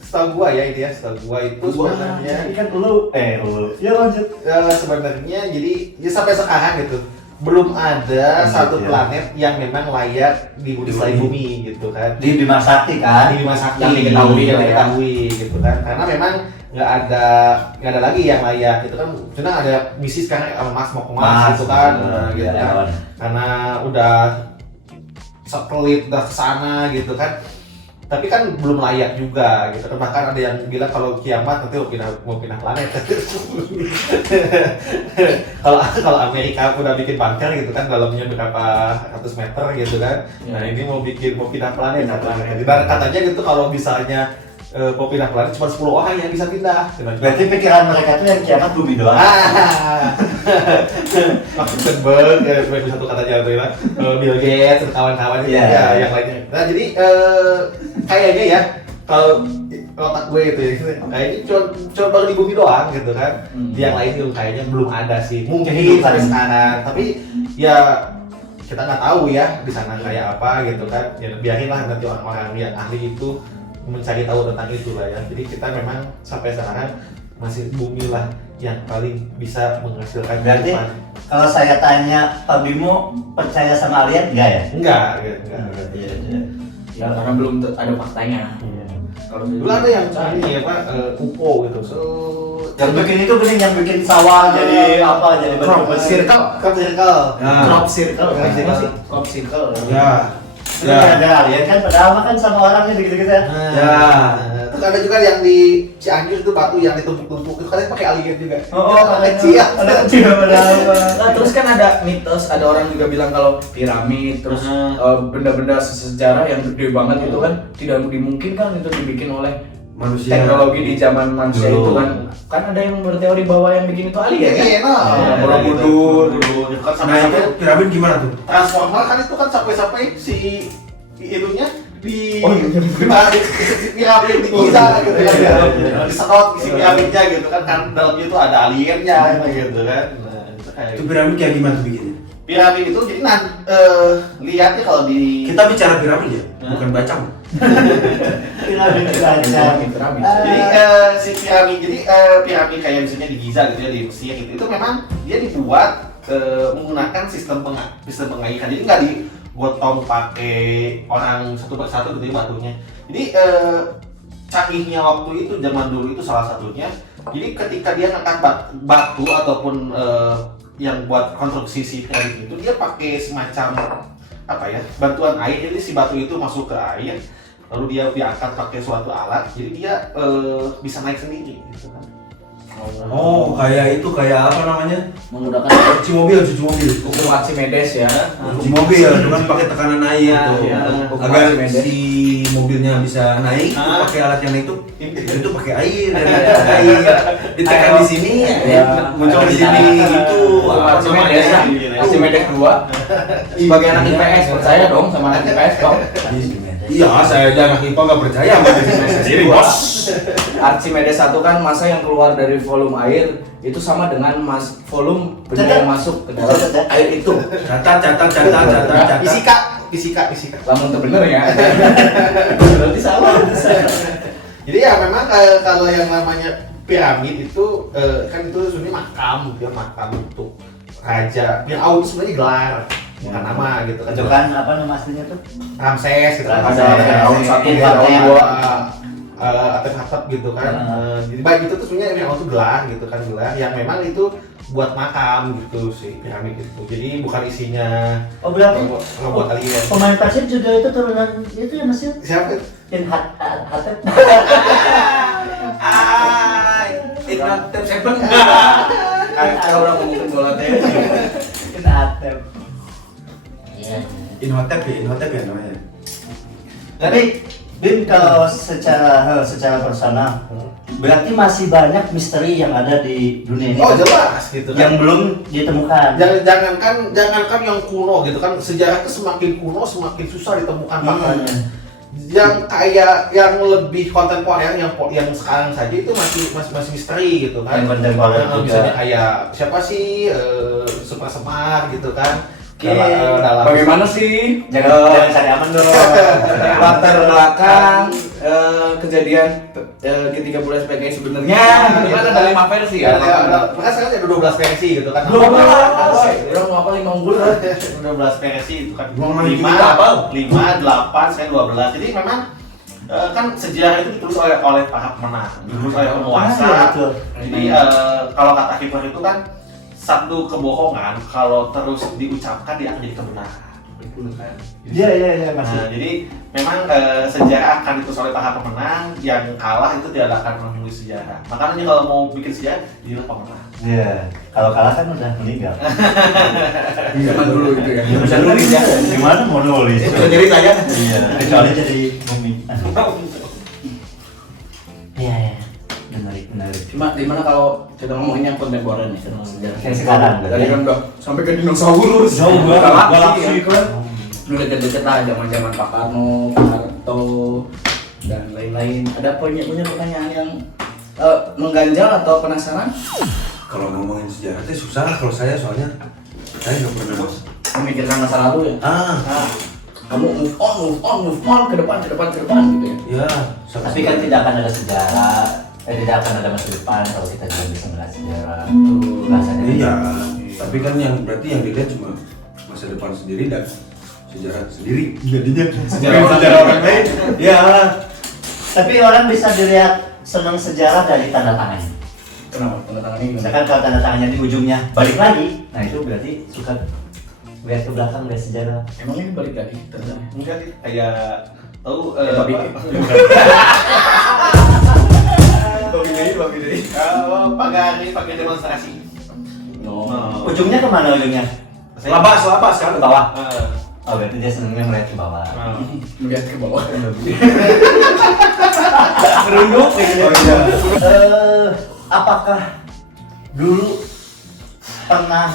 setahu gua ya itu sebenarnya Kan lu ya lanjut. sebenarnya jadi ya sampai sekarang gitu belum ada satu ya. planet yang memang layak dihuni selain bumi gitu kan. Di Bima Sakti kan. Di Bima Sakti Yang diketahui yang lah ya. diketahui gitu kan, karena memang nggak ada lagi yang layak gitu kan. Cuma ada misi sekarang Mars mau ke Mars gitu kan, gitu kan, karena udah satelit udah kesana gitu kan, tapi kan belum layak juga gitu kan. Bahkan ada yang bilang kalau kiamat nanti mau pindah planet. kalau Amerika udah bikin bunker gitu kan, dalamnya berapa ratus meter gitu kan. Nah ini mau pindah planet katanya gitu. Kalau misalnya mau pindah planet cuma 10 orang yang bisa pindah. Berarti pikiran mereka tuh yang kiamat bumi doang. Mark Zuckerberg, satu katanya bilang Bill Gates dan kawan-kawan Iya. ya, yang lainnya. Nah jadi kayaknya ya kalau otak gue itu ya, kayaknya cuma baru di bumi doang gitu kan. Yang lain itu kayaknya belum ada sih. Mungkin sampai sekarang, tapi ya kita nggak tahu ya di sana kayak apa gitu kan. Ya biarinlah nanti orang-orang yang ahli itu mencari tahu tentang itu lah ya. Jadi kita memang sampai sekarang masih bumi lah yang paling bisa menghasilkan. Berarti kalau saya tanya Pak Bimo percaya sama alien enggak ya? enggak. Ya karena belum ada faktanya. Kalau Dulu ada yang ini apa UFO gitu. So Yang bikin itu bening yang bikin sawah jadi apa? Jadi circle. crop circle. Nah. Crop circle. Crop circle. Sih? Crop circle. Ya. Ya, ada alien kan padahal mah kan sama orangnya gitu-gitu ya. Ya. Terus ada juga yang di Cianjur itu batu yang ditumpuk-tumpuk itu katanya pakai alien juga. Oh, kecil. Ada kecil padahal. Nah, terus kan ada mitos, ada orang juga bilang kalau piramid, terus benda-benda sejarah yang gede banget itu kan tidak dimungkinkan itu dibikin oleh Manusia. teknologi di zaman manusia Dulu. itu kan. Kan ada yang berteori bahwa yang bikin itu alien kan? Iya, Borobudur. Itu kan Nah itu sampai piramid gimana tuh? transformer kan itu kan sampai si itunya di Oh, iya. di piramid di Giza gitu kan Iya, ya. iya. Disedot isi piramidnya gitu kan dalamnya itu ada aliennya gitu kan. Nah, itu kayak Itu piramid kayak gimana tuh bikinnya? piramid itu jadi lihatnya kalau di Kita bicara piramid ya, bukan bacang. Piramid Piramid. jadi si piramid piramid kayak misalnya di Giza gitu ya di Mesir gitu itu memang dia dibuat menggunakan sistem pengairan jadi nggak digotong pakai orang satu persatu gitu ya batunya jadi canggihnya waktu itu zaman dulu itu salah satunya jadi ketika dia ngangkat batu ataupun yang buat konstruksi si piramid itu dia pakai semacam apa ya bantuan air jadi si batu itu masuk ke air lalu dia diangkat pakai suatu alat jadi dia bisa naik sendiri gitu kan. Oh, kayak itu kayak apa namanya? Menggunakan Cuci mobil, cuci mobil. hukum Archimedes ya. Cuci mobil dengan pakai tekanan air Iya, gitu. iya. Agar si mobilnya bisa naik itu Ah. pakai alat yang itu pakai air dan air ditekan di sini Iya. muncul di sini gitu. Hukum Apa Archimedes ya. namanya? Archimedes 2. Sebagai anak IPS percaya dong sama anak IPS dong. Iya, saya aja anak IPA nggak percaya sama diri saya sendiri, bos. Archimedes 1 kan massa yang keluar dari volume air itu sama dengan volume benda yang masuk ke dalam air itu. Catat. Fisika. Lamun tuh bener ya. Berarti salah. Jadi ya memang kalau yang namanya piramid itu kan itu sebenarnya makam dia makam untuk raja yang awal itu sebenarnya gelar bukan nama gitu kan. Itu kan apa nama aslinya tuh? Ramses gitu kan. Ramses. Firaun 1, Firaun 2. Atep gitu kan. Jadi baik itu tuh sebenarnya yang awal itu gelar gitu kan gelar yang memang itu buat makam gitu si piramid itu. Jadi bukan isinya Oh berarti buat alien. pemain Persib juga itu turunan itu ya Mas? Siapa? Yang Hatep. Inatep seven. Kalau orang ngomongin bola teh. Yang Hatep. Inhotep ya namanya. Tapi Bim kalau secara personal berarti masih banyak misteri yang ada di dunia ini Oh kan? jelas gitu kan. Yang belum ditemukan. Jangankan yang kuno gitu kan sejarah itu semakin kuno semakin susah ditemukan faktanya. Yang kayak yang lebih kontemporer yang sekarang saja itu masih misteri gitu kan. Yang kontemporer juga. Misalnya kayak siapa sih Super Semar gitu kan. Oke. Dalam Bagaimana sih Jangan cari aman dong. latar belakang kejadian ketika bulan SPKI sebenarnya itu kan ada 5 versi ya. Maka sekarang ada 12 versi gitu kan. 12. Orang mau apa 5 unggul kan? 12 versi itu kan. Gua main 5, kita apa? 8, sekarang 12. Jadi memang kan sejarah itu ditulis oleh para pemenang, ditulis oleh penguasa. Iya, betul. Jadi kalau kata Hitler itu kan satu kebohongan kalau terus diucapkan dia akan jadi kebenaran. Betul kan? Iya masih. Nah, jadi memang sejarah akan ditulis oleh para pemenang, yang kalah itu tidak akan menulis sejarah. Makanya kalau mau bikin sejarah, jadilah pemenang. Iya. Kalau kalah kan udah meninggal. Zaman dulu itu ya. Bisa nulis ya. Gimana mau nulis? Itu jadi saya. Iya. Kecuali jadi mumi. Iya. Menarik. Cuma di mana kalau kita ngomongin yang kontemporer nih tentang sejarah. Kayak sekarang. Dari kan udah sampai ke dinosaurus. Jauh banget. Galaksi kan. Udah deket-deket lah zaman Pak Karno, Pak Harto, dan lain-lain. Ada punya pertanyaan yang mengganjal atau penasaran? Kalau ngomongin sejarah itu susah kalau saya soalnya saya nggak pernah Memikirkan masa lalu ya. Nah, Kamu move on ke depan gitu ya. ya. Tapi kan tidak akan ada sejarah. Tidak akan ada masa depan kalau kita tidak bisa melihat sejarah. Bahasanya. Iya, tapi kan yang berarti yang dilihat cuma masa depan sendiri dan sejarah sendiri. Jadinya Sejarah orang lain. Ya, Tapi orang bisa dilihat senang sejarah dari tanda tangannya. Kenapa tanda tangan ini? Misalkan kalau tanda tangannya di ujungnya balik lagi, nah itu berarti suka lihat ke belakang, lihat sejarah. Emang ini balik lagi tanda tangan? Enggak sih, kayak tahu Babi. Babi deh. Pakai demonstrasi. Oh. Ujungnya kemana ujungnya? Labas kan? Ke bawah. Eh, Oh berarti dia senangnya melihat ke bawah. Melihat ke bawah. Merunduk gitu. Oh, iya. Apakah dulu pernah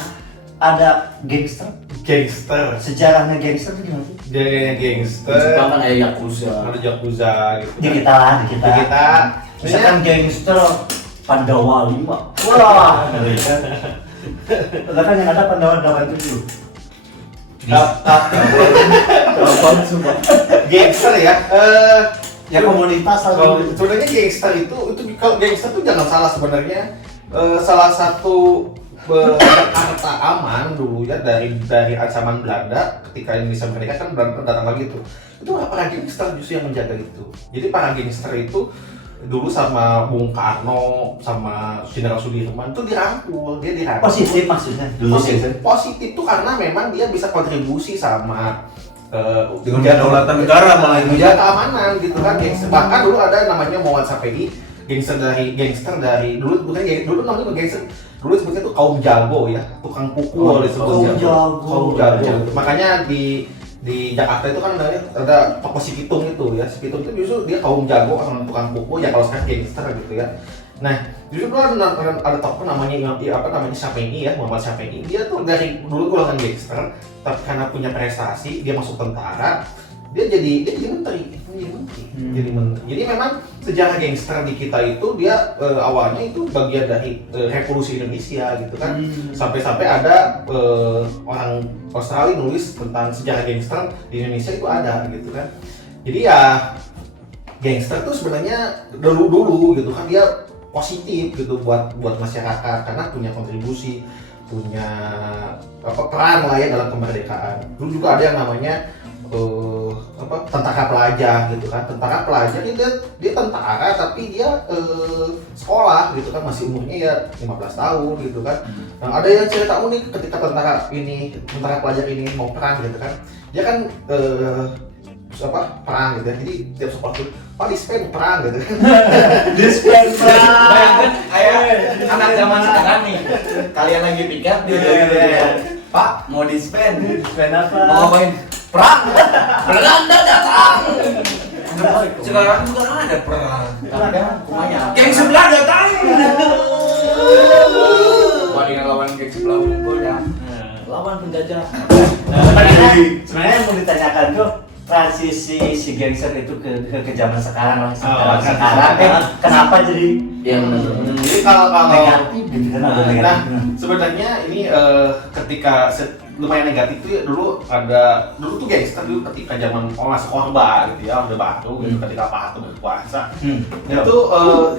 ada gangster? Gangster. Sejarahnya gangster itu gimana sih? Dia gangster. Jepang kan kayak Yakuza. Ada Yakuza gitu. Di kita lah, di kita. Di kita. Misalkan gangster Pandawa 5. Wah, ngeri kan? Bahkan yang ada Pandawa 87. Apaan sumpah? Gangster ya. Ya komunitas Kalau atau sebenarnya gangster itu kalau gangster itu jangan salah sebenarnya. Salah satu Jakarta aman dulu ya dari ancaman Belanda ketika Indonesia merdeka kan Belanda datang lagi itu para gangster justru yang menjaga itu. Jadi para gangster itu dulu sama Bung Karno sama Jenderal Sudirman itu dirangkul, dia dirangkul. positif maksudnya dulu gangster. Positif tuh karena memang dia bisa kontribusi sama Dengan kedaulatan negara malah ini. menjaga keamanan gitu kan. Gangster. Bahkan dulu ada namanya Muhammad Sapedi, gangster dari dulu bukan dulu namanya gangster dulu sebutnya tuh kaum jago ya, tukang pukul disebutnya. Kaum jago. Makanya di Jakarta itu kan ada toko si Pitung itu ya, si Pitung itu justru dia kaum jago, tukang pukul ya, kalau sekarang gangster gitu ya. Nah, justru ada tokoh namanya Syafeni ya, Muhammad Syafeni. Dia tuh dari dulu golongan gangster, tapi karena punya prestasi dia masuk tentara, dia jadi menteri. Jadi memang sejarah gangster di kita itu dia awalnya itu bagian dari revolusi Indonesia gitu kan. Sampai-sampai ada orang Australia nulis tentang sejarah gangster di Indonesia itu ada gitu kan. Jadi ya gangster tuh sebenarnya dulu gitu kan dia positif gitu buat masyarakat karena punya kontribusi, punya peran lah ya dalam kemerdekaan. Dulu juga ada yang namanya tentara pelajar gitu kan. Tentara pelajar dia tentara tapi dia sekolah gitu kan, masih umurnya ya 15 tahun gitu kan. Nah, ada yang cerita unik ketika tentara pelajar ini mau perang gitu kan. Dia kan perang gitu ya. Jadi tiap sekolah tuh Pak dispen perang gitu kan. Dispen Bayangkan kayak anak zaman sekarang nih. Kalian lagi piket dia Pak mau dispen. Dispen apa? Mau ngapain? Perang. Belanda datang. Sekarang juga ada perang. Ada kumanya. Geng sebelah datang. Bandingan lawan geng sebelah unggul ya. Lawan penjajah. Sebenarnya yang mau ditanyakan tuh transisi si gangster itu ke zaman sekarang lah. Sekarang kenapa jadi Jadi kalau negatif gitu kan? Ada nah, negatif. sebenarnya ini ketika lumayan negatif tuh ya, dulu tuh gangster dulu ketika zaman masuk Orba gitu ya, Orde Baru gitu, ketika Pak Harto berkuasa. Itu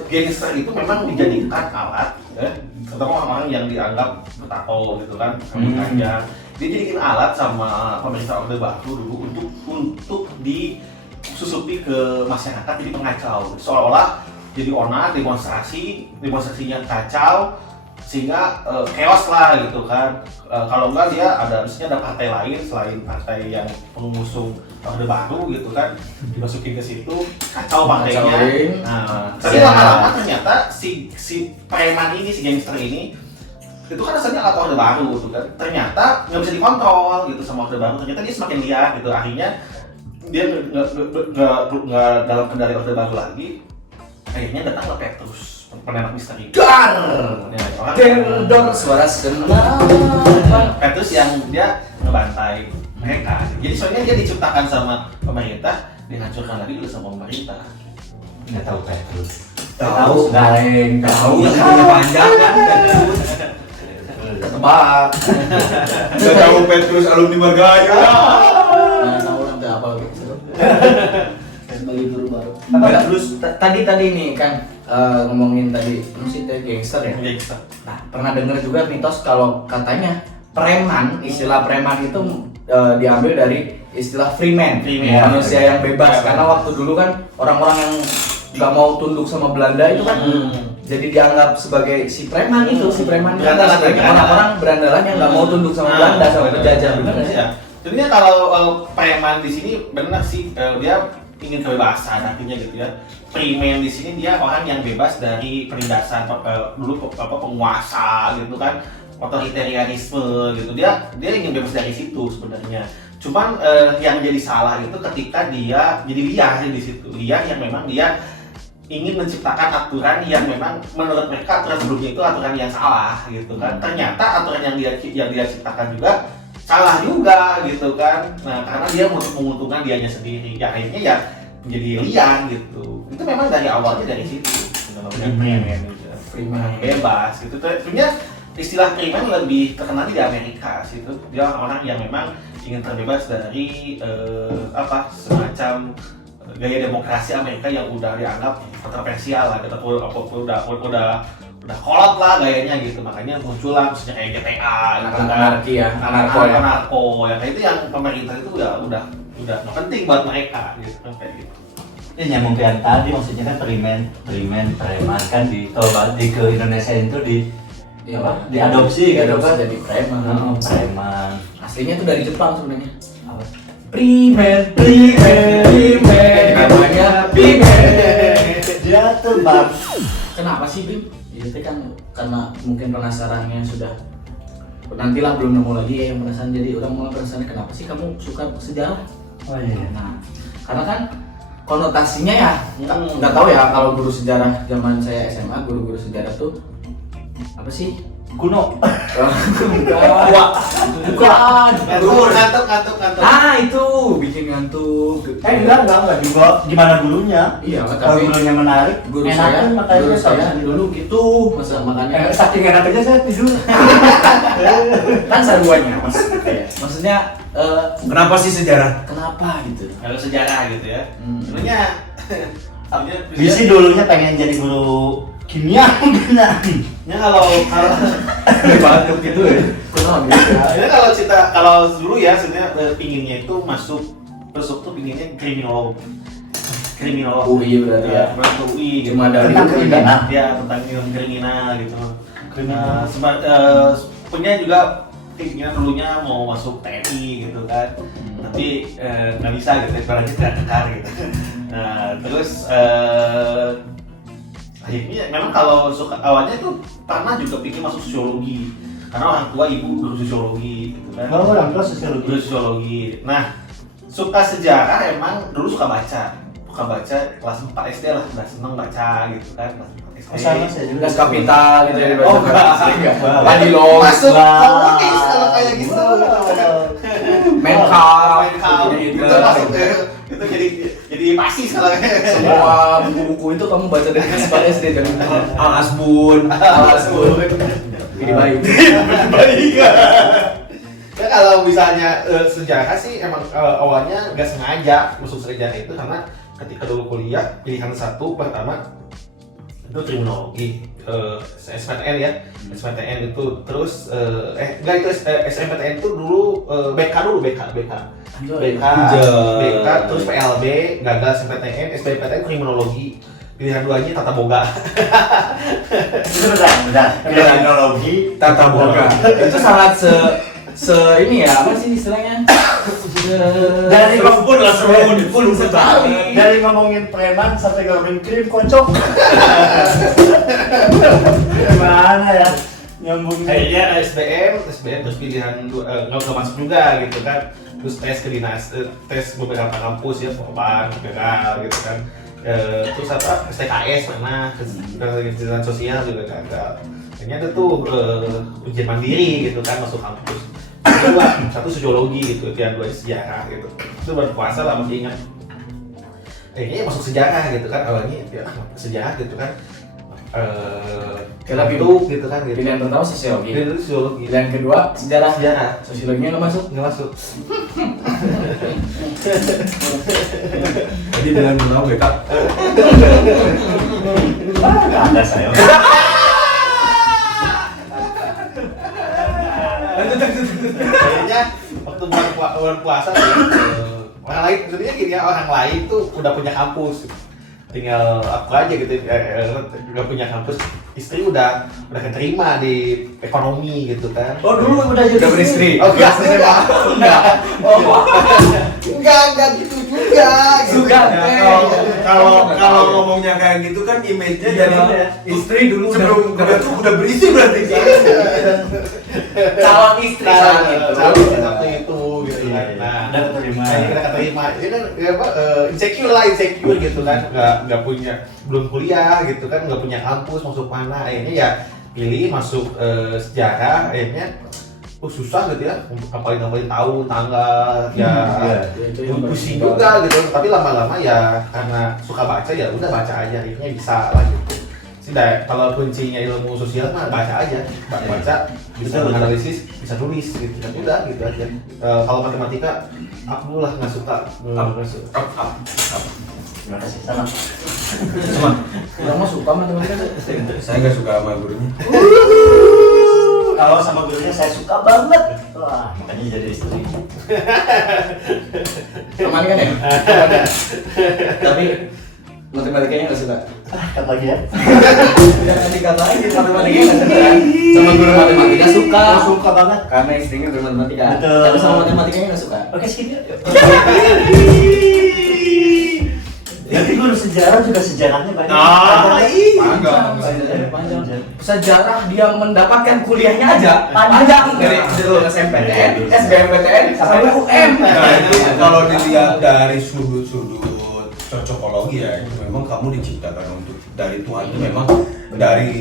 gangster itu memang dijadikan alat ya, terutama orang-orang yang dianggap bertato gitu kan, aja. Dia jadikan alat sama pemerintah Orde Baru dulu untuk disusupi ke masyarakat, jadi pengacau. Seolah-olah jadi onar, demonstrasinya kacau sehingga chaos lah gitu kan. Kalau enggak dia harusnya ada partai lain selain partai yang pengusung Orde Baru gitu kan, dimasukin ke situ kacau partainya. Nah, tapi lama-lama ternyata si preman ini, si gangster ini itu kan asalnya alat Orde Baru gitu kan, ternyata nggak bisa dikontrol gitu sama Orde Baru. Ternyata dia semakin liar gitu, akhirnya dia nggak dalam kendali Orde Baru lagi. Akhirnya datanglah Petrus, penerak misteri. Dar. Dor Suara senang. Petrus yang dia ngebantai mereka. Jadi soalnya dia diciptakan sama pemerintah, dihancurkan lagi dulu sama pemerintah. Nggak tahu Petrus. Tahu. Gareng. Tahu yang punya panjang kan. Ketebak. Nggak tahu Petrus alumni Margahayu. Nggak tahu nanti apa gitu. Sebagai guru baru. Terus tadi nih kan ngomongin tadi musik gangster ya. Gangster. Nah, pernah dengar juga mitos kalau katanya preman, istilah preman itu diambil dari istilah freeman, manusia yang bebas. Karena waktu dulu kan orang-orang yang nggak mau tunduk sama Belanda itu kan jadi dianggap sebagai si preman itu, si preman itu adalah orang-orang berandalan yang nggak mau tunduk sama Belanda, sama penjajah. Benar nggak sih? Sebenarnya kalau preman di sini benar sih, dia ingin kebebasan artinya gitu ya. Freeman di sini dia orang yang bebas dari penindasan dulu penguasa gitu kan, otoritarianisme gitu. Dia ingin bebas dari situ sebenarnya. Cuman yang jadi salah itu ketika dia jadi liar di situ. Liar yang memang dia ingin menciptakan aturan yang memang menurut mereka aturan sebelumnya itu aturan yang salah gitu kan. Ternyata aturan yang dia ciptakan juga salah juga gitu kan. Nah, karena dia untuk menguntungkan dianya sendiri. Ya akhirnya ya menjadi liar gitu. Itu memang dari awalnya dari situ. Freeman bebas gitu. Sebenarnya istilah freeman lebih terkenal di Amerika situ. Dia orang yang memang ingin terbebas dari semacam gaya demokrasi Amerika yang udah dianggap kontroversial lah, kita udah kolot lah gayanya gitu, makanya muncul lah misalnya kayak GTA gitu kan, anarki ya, anarko ya, kayak itu yang pemerintah itu udah penting buat mereka gitu kan kayak gitu. Ini nyambung ke yang tadi, maksudnya kan preman kan kalau di ke Indonesia itu diadopsi gitu kan jadi preman. Preman Aslinya itu dari Jepang sebenarnya. apa? Primen, namanya Primen. Dia terbang. Kenapa sih Bim? Itu kan karena mungkin penasarannya sudah nantilah belum nemu lagi ya yang penasaran, jadi orang mulai penasaran kenapa sih kamu suka sejarah? Oh iya. Nah, karena kan konotasinya ya nggak tahu ya, kalau guru sejarah zaman saya SMA, guru-guru sejarah tuh apa sih? Kuno. Bukan. Ngantuk. Nah itu bikin ngantuk. Enggak juga. Gimana dulunya? Iya, Kalau tapi dulunya menarik, guru enakan makanya guru saya saya dulu gitu, makanya saking enaknya saya tidur. kan saruannya mas. Maksudnya Kenapa sih sejarah? kenapa gitu? Kalau sejarah gitu ya. Sebenarnya Bisi dulunya pengen jadi guru kimia mungkin. ya kalau Batuk gitu ya. Kenapa gitu? ya kalau dulu ya sebenarnya pinginnya itu masuk tuh pinginnya kriminolog. UI berarti ya. Masuk UI gitu. Cuma dari Tentang kriminal. Ya tentang ilmu kriminal gitu. Punya juga keinginan dulunya mau masuk TNI gitu kan, tapi nggak bisa gitu, ibaratnya tidak kekar gitu. Nah terus akhirnya memang kalau awalnya itu pernah juga pikir masuk sosiologi karena orang tua ibu guru sosiologi gitu kan. Oh, orang tua sosiologi. Guru sosiologi. Nah suka sejarah emang dulu suka baca kelas 4 SD lah, udah seneng baca gitu kan, kelas 4 SD. Sama saya juga. Gas kapital gitu ya. Oh, enggak. Padilong. Masuk komunis kalau kayak gitu. Menka. Itu masuk itu jadi pasis kalau kayak Semua buku-buku itu kamu baca dari kelas 4 SD dari Al-Asbun. Ini baik. Ya kalau misalnya sejarah sih emang awalnya nggak sengaja masuk sejarah itu karena ketika dulu kuliah pilihan satu pertama itu kriminologi, SPTN ya, SPTN itu terus enggak itu SMPTN itu dulu BK terus PLB gagal SMPTN, SBMPTN kriminologi, pilihan duanya tata boga. Itu benar. Kriminologi, Tata boga. Itu sangat ini ya, apa sih istilahnya? Dari Pun sekali. dari ngomongin preman sampai ngomongin krim kocok. Gimana ya? Nyambung Kayaknya SBM terus pilihan nggak masuk juga gitu kan, terus tes ke dinas, tes beberapa kampus ya, Polban, gagal gitu kan. Terus apa STKS pernah, kegiatan sosial juga gagal. Ternyata tuh ujian mandiri gitu kan masuk kampus. Kedua, satu sosiologi gitu, yang dua sejarah gitu. Itu berpuasa lah masih ingat. Kayaknya masuk sejarah gitu kan awalnya ya sejarah gitu kan. Lebih gitu kan gitu. Pilihan pertama sosiologi. Pilihan sosiologi. Pilihan kedua sejarah. Sosiologinya nggak masuk. Nggak masuk. Jadi dengan menang BK. Nggak ada saya. Kayaknya waktu bulan puasa ya, orang lain sebenarnya gini ya, orang lain tuh udah punya kampus, tinggal aku aja gitu, udah punya kampus, istri udah keterima di ekonomi gitu kan. Oh dulu udah jadi Udah beristri. Oh enggak, enggak gitu juga. Suka. Kalau ngomongnya kayak gitu kan image-nya jadi Istri dulu sebelum udah tuh udah beristri berarti. calon istri saat itu. Waktu itu gitu kan. Nah, udah keterima. kita keterima. Ini kan ya apa insecure gitu kan. Enggak punya, belum kuliah gitu kan, enggak punya kampus, masuk mana. Akhirnya ya pilih masuk sejarah, akhirnya susah gitu ya, ngapalin tahun, tanggal, ya pusing juga gitu. Tapi lama-lama ya karena suka baca ya udah baca aja, akhirnya bisa lah gitu. Tidak, kalau kuncinya ilmu sosial mah baca aja, baca bisa menganalisis, bisa tulis gitu, dan udah gitu aja. Kalau matematika, aku lah nggak suka. Terima kasih sama. Orang mah suka matematika. Saya nggak suka sama gurunya. Kalau sama gurunya saya suka banget. Wah, makanya jadi istri. Aman kan ya? Tapi matematikanya nggak suka. Kat lagi ya. Jangan dikata lagi matematikanya nggak suka. Sama guru matematika suka. Suka banget. Karena istrinya guru matematika. Betul. Tapi sama matematikanya nggak suka. Oke, skip yuk. Jadi guru sejarah juga sejarahnya banyak. Panjang. Sejarah dia mendapatkan kuliahnya aja panjang dari SMPTN, SBMPTN sampai UM. Nah itu kalau dilihat dari sudut-sudut cocokologi ya, itu memang kamu diciptakan untuk dari Tuhan itu memang dari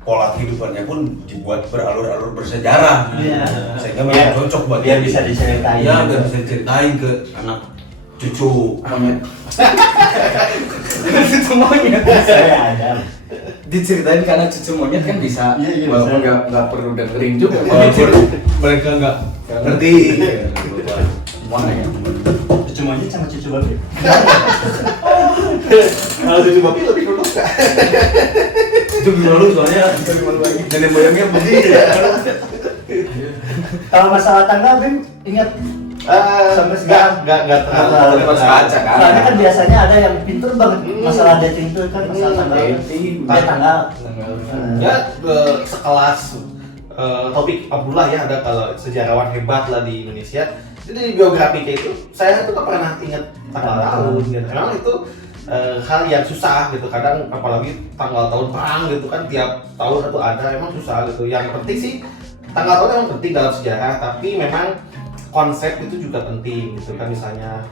pola kehidupannya pun dibuat beralur-alur bersejarah. Iya. Sehingga memang cocok buat biar bisa diceritain. Iya, biar bisa diceritain ke anak cucu Monyet. Cucu monyet. Saya ada. Diceritain karena cucu monyet kan bisa. Iya, Walaupun bisa. nggak perlu dengerin juga. walaupun mereka nggak ngerti. Mana ya? Cucu monyet sama cucu babi. Kalau cucu babi lebih dulu nggak? Itu gimana lu soalnya nenek moyangnya begini ya. Kalau masalah tanggal, Bim, ingat sampai sekarang Nggak terlalu Terus baca kan. Soalnya kan biasanya ada yang pinter banget masalah dating itu kan masalah tanggal. Tanggal. Ya sekelas topik Abdullah ya, ada kalau sejarawan hebat lah di Indonesia. Jadi di biografinya itu saya tuh nggak pernah ingat tanggal tahun gitu. Memang itu hal yang susah gitu. Kadang apalagi tanggal tahun perang gitu kan, tiap tahun itu ada, emang susah gitu. Yang penting sih tanggal tahun memang penting dalam sejarah, tapi memang konsep itu juga penting gitu kan, misalnya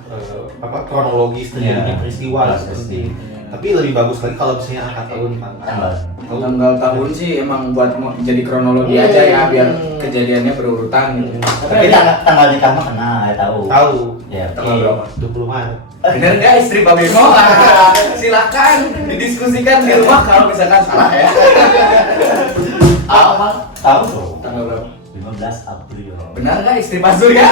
kronologis terjadinya peristiwa itu penting. Tapi lebih bagus lagi kalau misalnya angka tahun Tanggal tahun sih emang buat jadi kronologi aja ya, biar kejadiannya berurutan gitu. Tapi tanggal nikah mah kena, ya tahu. tahu. Ya, Tanggal berapa? 20 Maret. Bener nggak istri Pak Bimo? Silakan didiskusikan di rumah kalau misalkan salah ya. Apa? Tahu tuh. Tanggal berapa? 15 April. Benar nggak istri Pak Surya?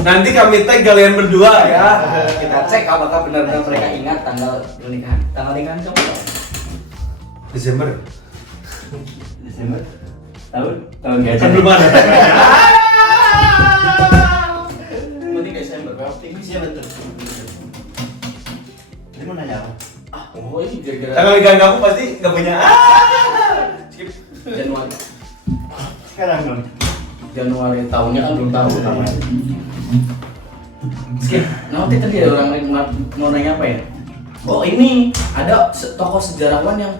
Nanti kami tag kalian berdua ya. Kita cek apakah benar-benar mereka ingat tanggal pernikahan. Tanggal nikahan kamu berapa? Desember. Desember. Tahun gajah. Kan belum ada. Penting Desember. Optimis ya betul. Ini mau nanya apa? Oh ini gara-gara Tanggal nikahan kamu pasti nggak punya. Skip. Januari. Sekarang dong. Januari tahunnya kan belum tahu namanya. Skip. Nanti tadi ada orang lain mau nanya apa ya? Oh ini ada tokoh sejarawan yang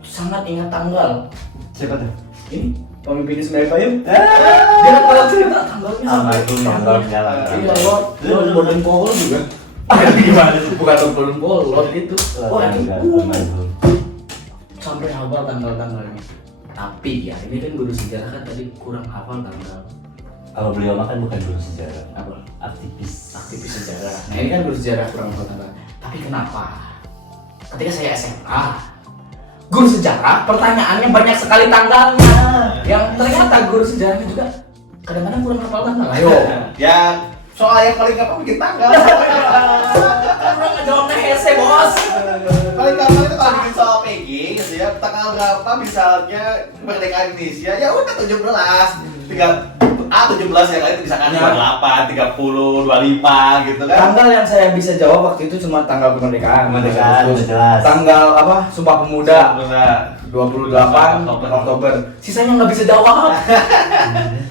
sangat ingat tanggal. Siapa tuh? Ini pemimpin Ismail Payung. Dia kan pada cerita tanggalnya. Almarhum jalan. Iya Lord Golden Paul juga. Gimana sih? Bukan Lord Golden Paul, Lord itu. Wah ini Almarhum. sampai hafal tanggal-tanggalnya. Tapi ya ini kan guru sejarah kan tadi kurang hafal tanggal. Kalau beliau mah kan bukan guru sejarah, Apa? aktivis. Aktivis sejarah. Nah ini kan guru sejarah kurang hafal tanggal. Tapi kenapa? Ketika saya SMA, guru sejarah pertanyaannya banyak sekali tanggalnya. Yang ternyata guru sejarahnya juga kadang-kadang kurang hafal tanggal. Ayo. Ya soal yang paling gampang bikin tanggal. Orang ngejawabnya hese bos. Paling gampang itu kalau bikin soal PG gitu ya, tanggal tanggal berapa misalnya kemerdekaan Indonesia, ya udah 17. 17 ya kan itu bisa kan 28, 30, 25 gitu kan. Tanggal yang saya bisa jawab waktu itu cuma tanggal kemerdekaan. Kemerdekaan, Terus jelas. Tanggal apa? Sumpah Pemuda. 28 Oktober. Sisanya nggak bisa jawab.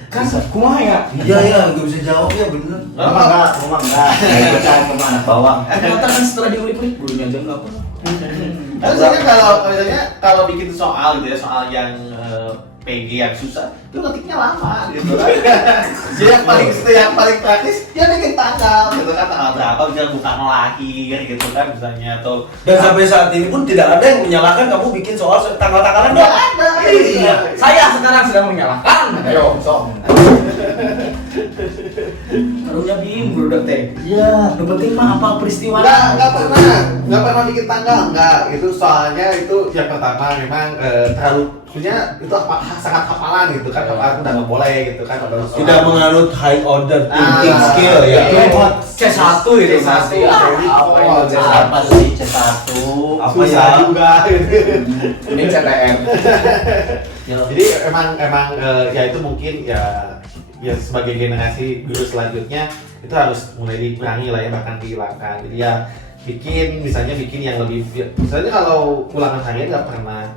Kan kumaha ya? Iya, nggak bisa jawab ya bener. Rumah enggak. Kayak percaya sama anak bawang. Ternyata kan setelah diulik-ulik gurunya aja nggak apa. Tapi sebenarnya kalau bikin soal gitu ya, soal yang PG yang susah, itu ngetiknya lama gitu kan. Jadi yang paling praktis ya bikin tanggal gitu kan, tanggal berapa misalnya bukan lahir gitu kan misalnya, atau Dan sampai saat ini pun tidak ada yang menyalahkan kamu bikin soal tanggal-tanggalan nggak dong. ada. Iya. Saya sekarang sedang menyalahkan. Ayo, sok. Karunya bingung guru teh. Iya. Yang penting mah apa peristiwa. Nggak pernah bikin tanggal, nggak. Itu soalnya itu yang pertama memang terlalu punya itu sangat hafalan gitu kan, hafalan udah nggak boleh gitu kan. Tidak menganut high order thinking Ah, skill ya. iya. C1 itu C1. pasti. Apa sih C1? Apa Susah ya? juga gitu. Ini CTM. Jadi emang ya itu mungkin ya sebagai generasi guru selanjutnya itu harus mulai dikurangi lah ya, bahkan dihilangkan. Jadi ya bikin yang lebih, misalnya kalau ulangan harian nggak pernah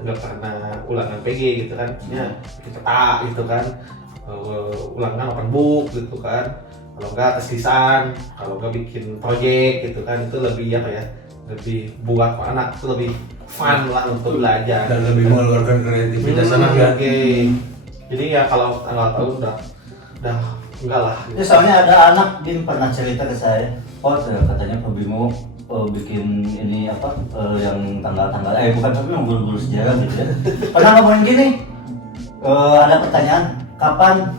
ulangan PG gitu kan, ya bikin peta gitu kan, ulangan open book gitu kan, kalau nggak tes lisan, kalau nggak bikin project gitu kan, itu lebih lebih buat anak itu lebih fun lah untuk belajar Dan lebih mengeluarkan kreativitas anak ya. Oke. Jadi ya kalau tanggal tahun udah enggak lah. Ya soalnya ada anak dia pernah cerita ke saya, katanya Pak Bimo bikin ini apa yang tanggal-tanggal, bukan tapi yang guru-guru sejarah gitu ya. Pernah ngomongin gini, ada pertanyaan, kapan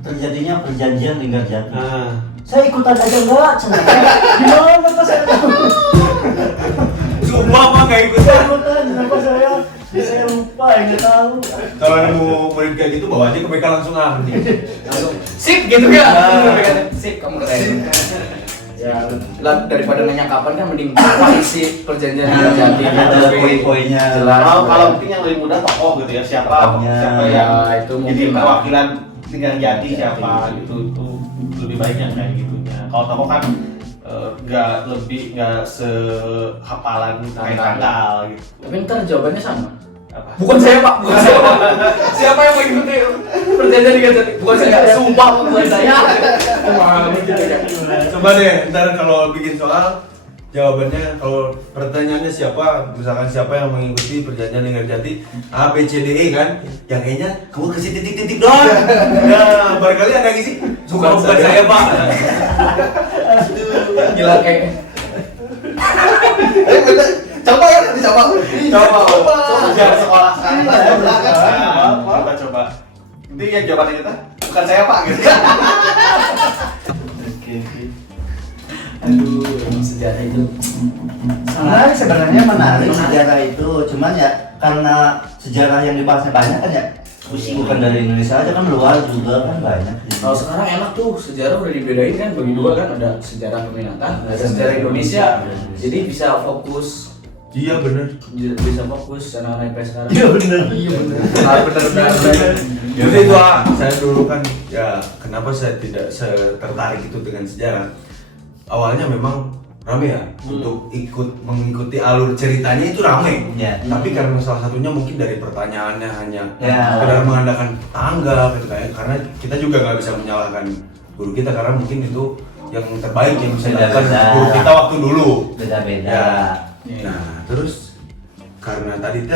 terjadinya perjanjian Linggarjati? Saya ikutan aja enggak, gimana Pak saya tahu? Sumpah mah nggak ikutan. Saya ikutan, kenapa saya lupa, ini tahu. Kalau nemu murid kayak gitu bawa aja ke BK langsung ahli. Langsung sip gitu ya. Sip kamu keren. Ya, daripada nanya kapan kan mending apa isi perjanjian yang terjadi. Ada poin-poinnya. Jelas. Kalau mungkin yang lebih mudah tokoh gitu ya, siapa Tokohnya. yang itu jadi mungkin perwakilan Linggarjati siapa gitu, itu lebih baiknya kayak gitunya. Kalau tokoh kan nggak sehafalan kayak tanggal gitu. Tapi ntar jawabannya sama. Apa? Bukan saya Pak, bukan saya Pak. Siapa yang mengikuti perjanjian Linggarjati? Bukan saya, sumpah bukan saya. Wah, begitu ya. Coba deh, ntar kalau bikin soal jawabannya, kalau pertanyaannya siapa, misalkan siapa yang mengikuti perjanjian Linggarjati A, B, C, D, E kan, yang E-nya kamu kasih titik-titik doang. Nah, barangkali ada yang isi bukan saya Pak. Gila kayak Coba ya, nanti coba. Biar sekolah sekarang coba. Itu ya jawabannya kita. Bukan saya Pak gitu. Oke. aduh, emang sejarah itu Menarik, sebenarnya menarik sejarah itu, cuman ya karena sejarah yang dibahasnya banyak kan ya, bukan dari Indonesia aja kan, luar juga kan banyak. kalau sekarang enak tuh, sejarah udah dibedain kan bagi dua kan, ada sejarah peminatan, ada sejarah Indonesia, jadi bisa fokus. Iya bener. Bisa fokus anak-anak IPS sekarang. Iya bener. Iya bener. Jadi itu saya dulu kan ya kenapa saya tidak tertarik itu dengan sejarah. Awalnya memang rame ya untuk mengikuti alur ceritanya itu rame. Ya. Tapi karena salah satunya mungkin dari pertanyaannya hanya Ya. sekedar mengandalkan tanggal gitu kan. Karena kita juga nggak bisa menyalahkan guru kita karena mungkin itu yang terbaik yang bisa dilakukan Beda-beda. guru kita waktu dulu. Beda-beda. Ya. Nah, terus karena tadi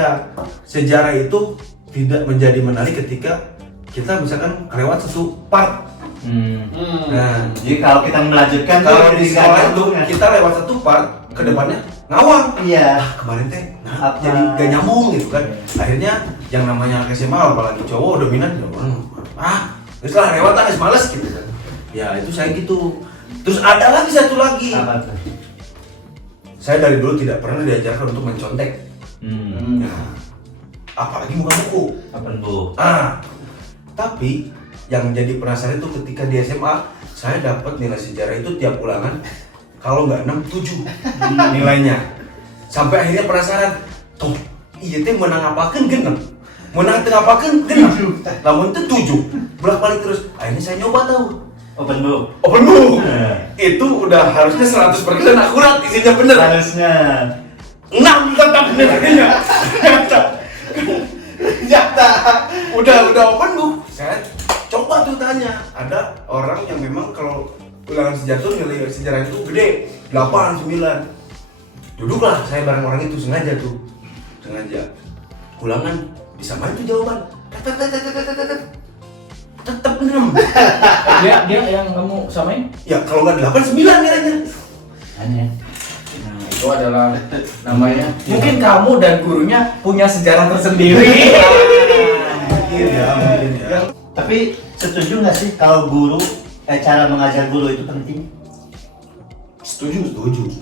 sejarah itu tidak menjadi menarik ketika kita misalkan kelewat satu part. Nah, Jadi kalau kita melanjutkan kalau tuh di sekolah itu gantung, kita lewat satu part, kedepannya ngawang. Iya. Kemarin Apa? jadi gak nyambung gitu kan. Akhirnya yang namanya anak SMA apalagi cowok dominan setelah lewat geus males gitu kan. Ya itu saya gitu. Terus ada lagi satu lagi. Apa tuh? Saya dari dulu tidak pernah diajarkan untuk mencontek. Nah, apalagi bukan buku. Apa bu? Tapi yang jadi penasaran itu ketika di SMA saya dapat nilai sejarah itu tiap ulangan kalau nggak 6, 7 nilainya. Sampai akhirnya penasaran, toh iya teh menang apakeun genep. Menang teu apakeun genep. Lamun teu 7. Bolak-balik terus. Akhirnya saya nyoba tahu. Open book. Open book. Itu udah harusnya 100% akurat isinya bener. Harusnya 6 tetap nilainya. Nyata. Udah open book. Saya coba tuh tanya. Ada orang yang memang kalau ulangan sejarah nilai sejarah itu gede, 8, 9. Duduklah saya bareng orang itu sengaja. Ulangan bisa main tuh jawaban. Tetap 6. Dia yang kamu samain? Ya kalau nggak 8, 9 nilainya. aneh. Nah, itu adalah namanya. Mungkin kamu dan gurunya punya sejarah tersendiri. Iya, mungkin ya. Tapi setuju nggak sih kalau cara mengajar guru itu penting? Setuju.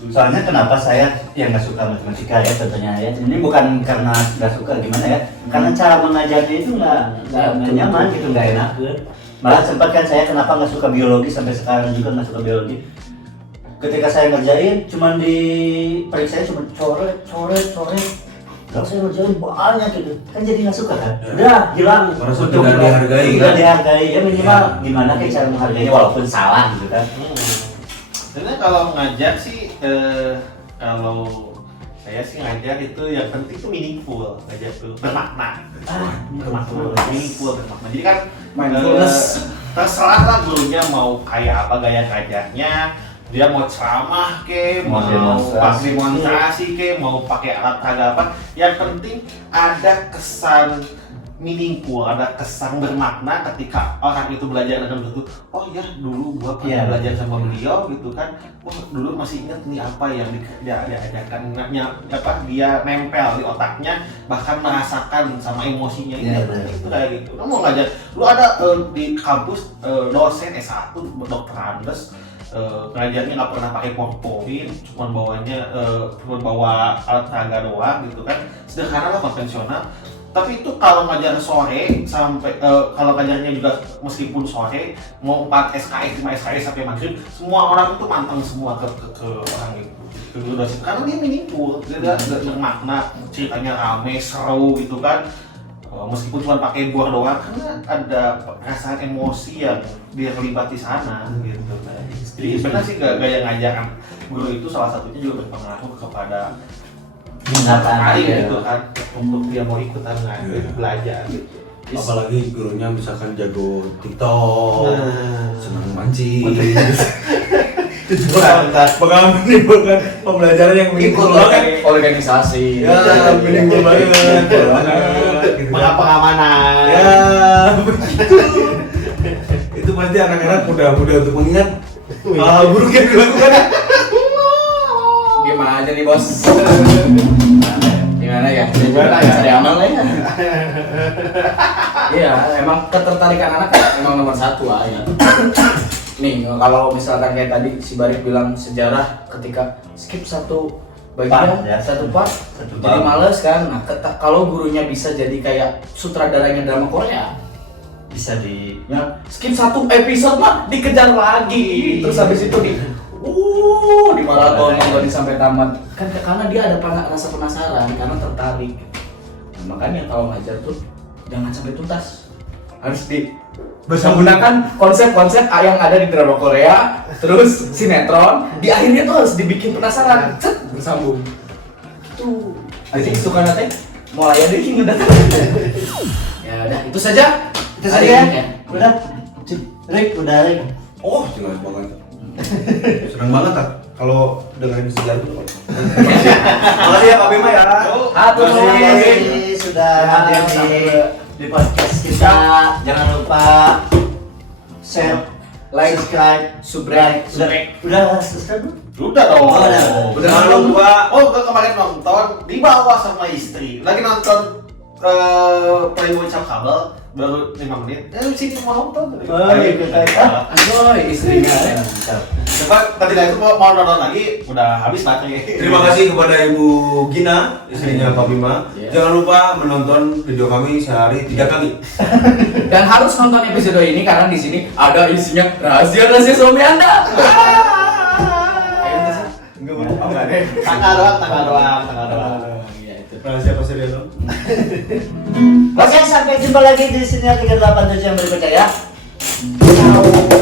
Soalnya kenapa saya yang nggak suka matematika ya contohnya ya, ini bukan karena nggak suka gimana ya, karena cara mengajarnya itu nggak nyaman gitu, nggak enak. Malah sempat kan saya kenapa nggak suka biologi sampai sekarang juga nggak suka biologi. Ketika saya ngerjain cuman diperiksa cuma coret. Kalau saya ngerjain banyak gitu, kan jadi nggak suka kan? Udah hilang. Merasa tidak dihargai, Tidak kan? dihargai ya, minimal gimana kayak cara menghargainya walaupun salah gitu kan? Sebenarnya kalau ngajar sih, kalau saya sih ngajar itu yang penting tuh meaningful, ngajar tuh bermakna, meaningful, bermakna. Jadi kan Mindfulness. terserah lah gurunya mau kayak apa gaya ngajarnya, dia mau ceramah ke, mau pakai demonstrasi ke, mau pakai alat tangga apa, yang penting ada kesan meaningful, ada kesan bermakna ketika orang itu belajar dengan begitu. Oh ya, dulu gua pernah belajar sama beliau gitu kan. Oh dulu masih ingat nih apa yang diajarkan, dia nempel di otaknya, bahkan merasakan sama emosinya itu kayak gitu. Kamu mau ngajar, lu ada di kampus dosen S1 Dr. Andes, ngajarnya nggak pernah pakai PowerPoint, cuma bawa alat tangga doang gitu kan, sederhana lah, konvensional. Tapi itu kalau ngajar sore sampai kalau ngajarnya juga meskipun sore mau 4 SKS, 5 SKS sampai maghrib, semua orang itu manteng semua ke orang itu. Karena dia meaningful, dia bermakna, ceritanya rame, seru gitu kan. Meskipun cuma pakai bor doang, karena ada perasaan emosi yang dia terlibat di sana gitu. Jadi sebenarnya sih gaya ngajar guru itu salah satunya juga berpengaruh kepada gitu kan, untuk dia mau ikutan belajar gitu. Apalagi gurunya misalkan jago TikTok, senang mancing. Itu bakal menimbulkan pembelajaran yang meaningful banget. Organisasi. Ya, meaningful banget. Pengamanan. Ya, begitu. Itu pasti anak-anak mudah untuk mengingat hal buruk yang dilakukan. Gimana aja nih bos? Gimana ya? Cari amal lah ya. Iya, emang ketertarikan anak emang nomor 1 ya. Nih, kalau misalkan kayak tadi si Barik bilang sejarah, ketika skip satu bagian, satu part, jadi males kan. Nah, kalau gurunya bisa jadi kayak sutradaranya drama Korea, Bisa ya, skip satu episode mah dikejar lagi, terus habis itu di maraton nonton sampai tamat kan, karena dia ada rasa penasaran, karena tertarik. Nah, makanya kalau ngajar tuh jangan sampai tuntas, harus menggunakan konsep-konsep yang ada di drama Korea, terus sinetron, di akhirnya tuh harus dibikin penasaran, bersambung. Tuh, jadi suka nanti mulai ada yang datang. Ya udah, itu saja. Hari ini ya. Udah, Rick. Oh, jelas banget. Senang banget tak kalau dengerin sejarah itu. Makasih ya Pak Bima ya. Terima kasih sudah hadir di podcast kita. Jangan lupa share, Like, subscribe. Udah subscribe belum? Udah dong. Udah jangan lupa. Kemarin nonton dibawa sama istri. Lagi nonton Playboy Cap Kabel baru 5 menit. Sini mau nonton. Aduh, istrinya. Coba tadi itu mau nonton lagi, udah habis baterai. Terima kasih kepada Ibu Gina, istrinya Pak Bima. Jangan lupa menonton video kami sehari 3 kali. Dan harus nonton episode ini karena di sini ada isinya rahasia suami Anda. Enggak mau. Tangga doang. Iya itu. Rahasia Pasar Yellow. Oke, sampai jumpa lagi di sini 387 yang berikutnya ya. Ciao.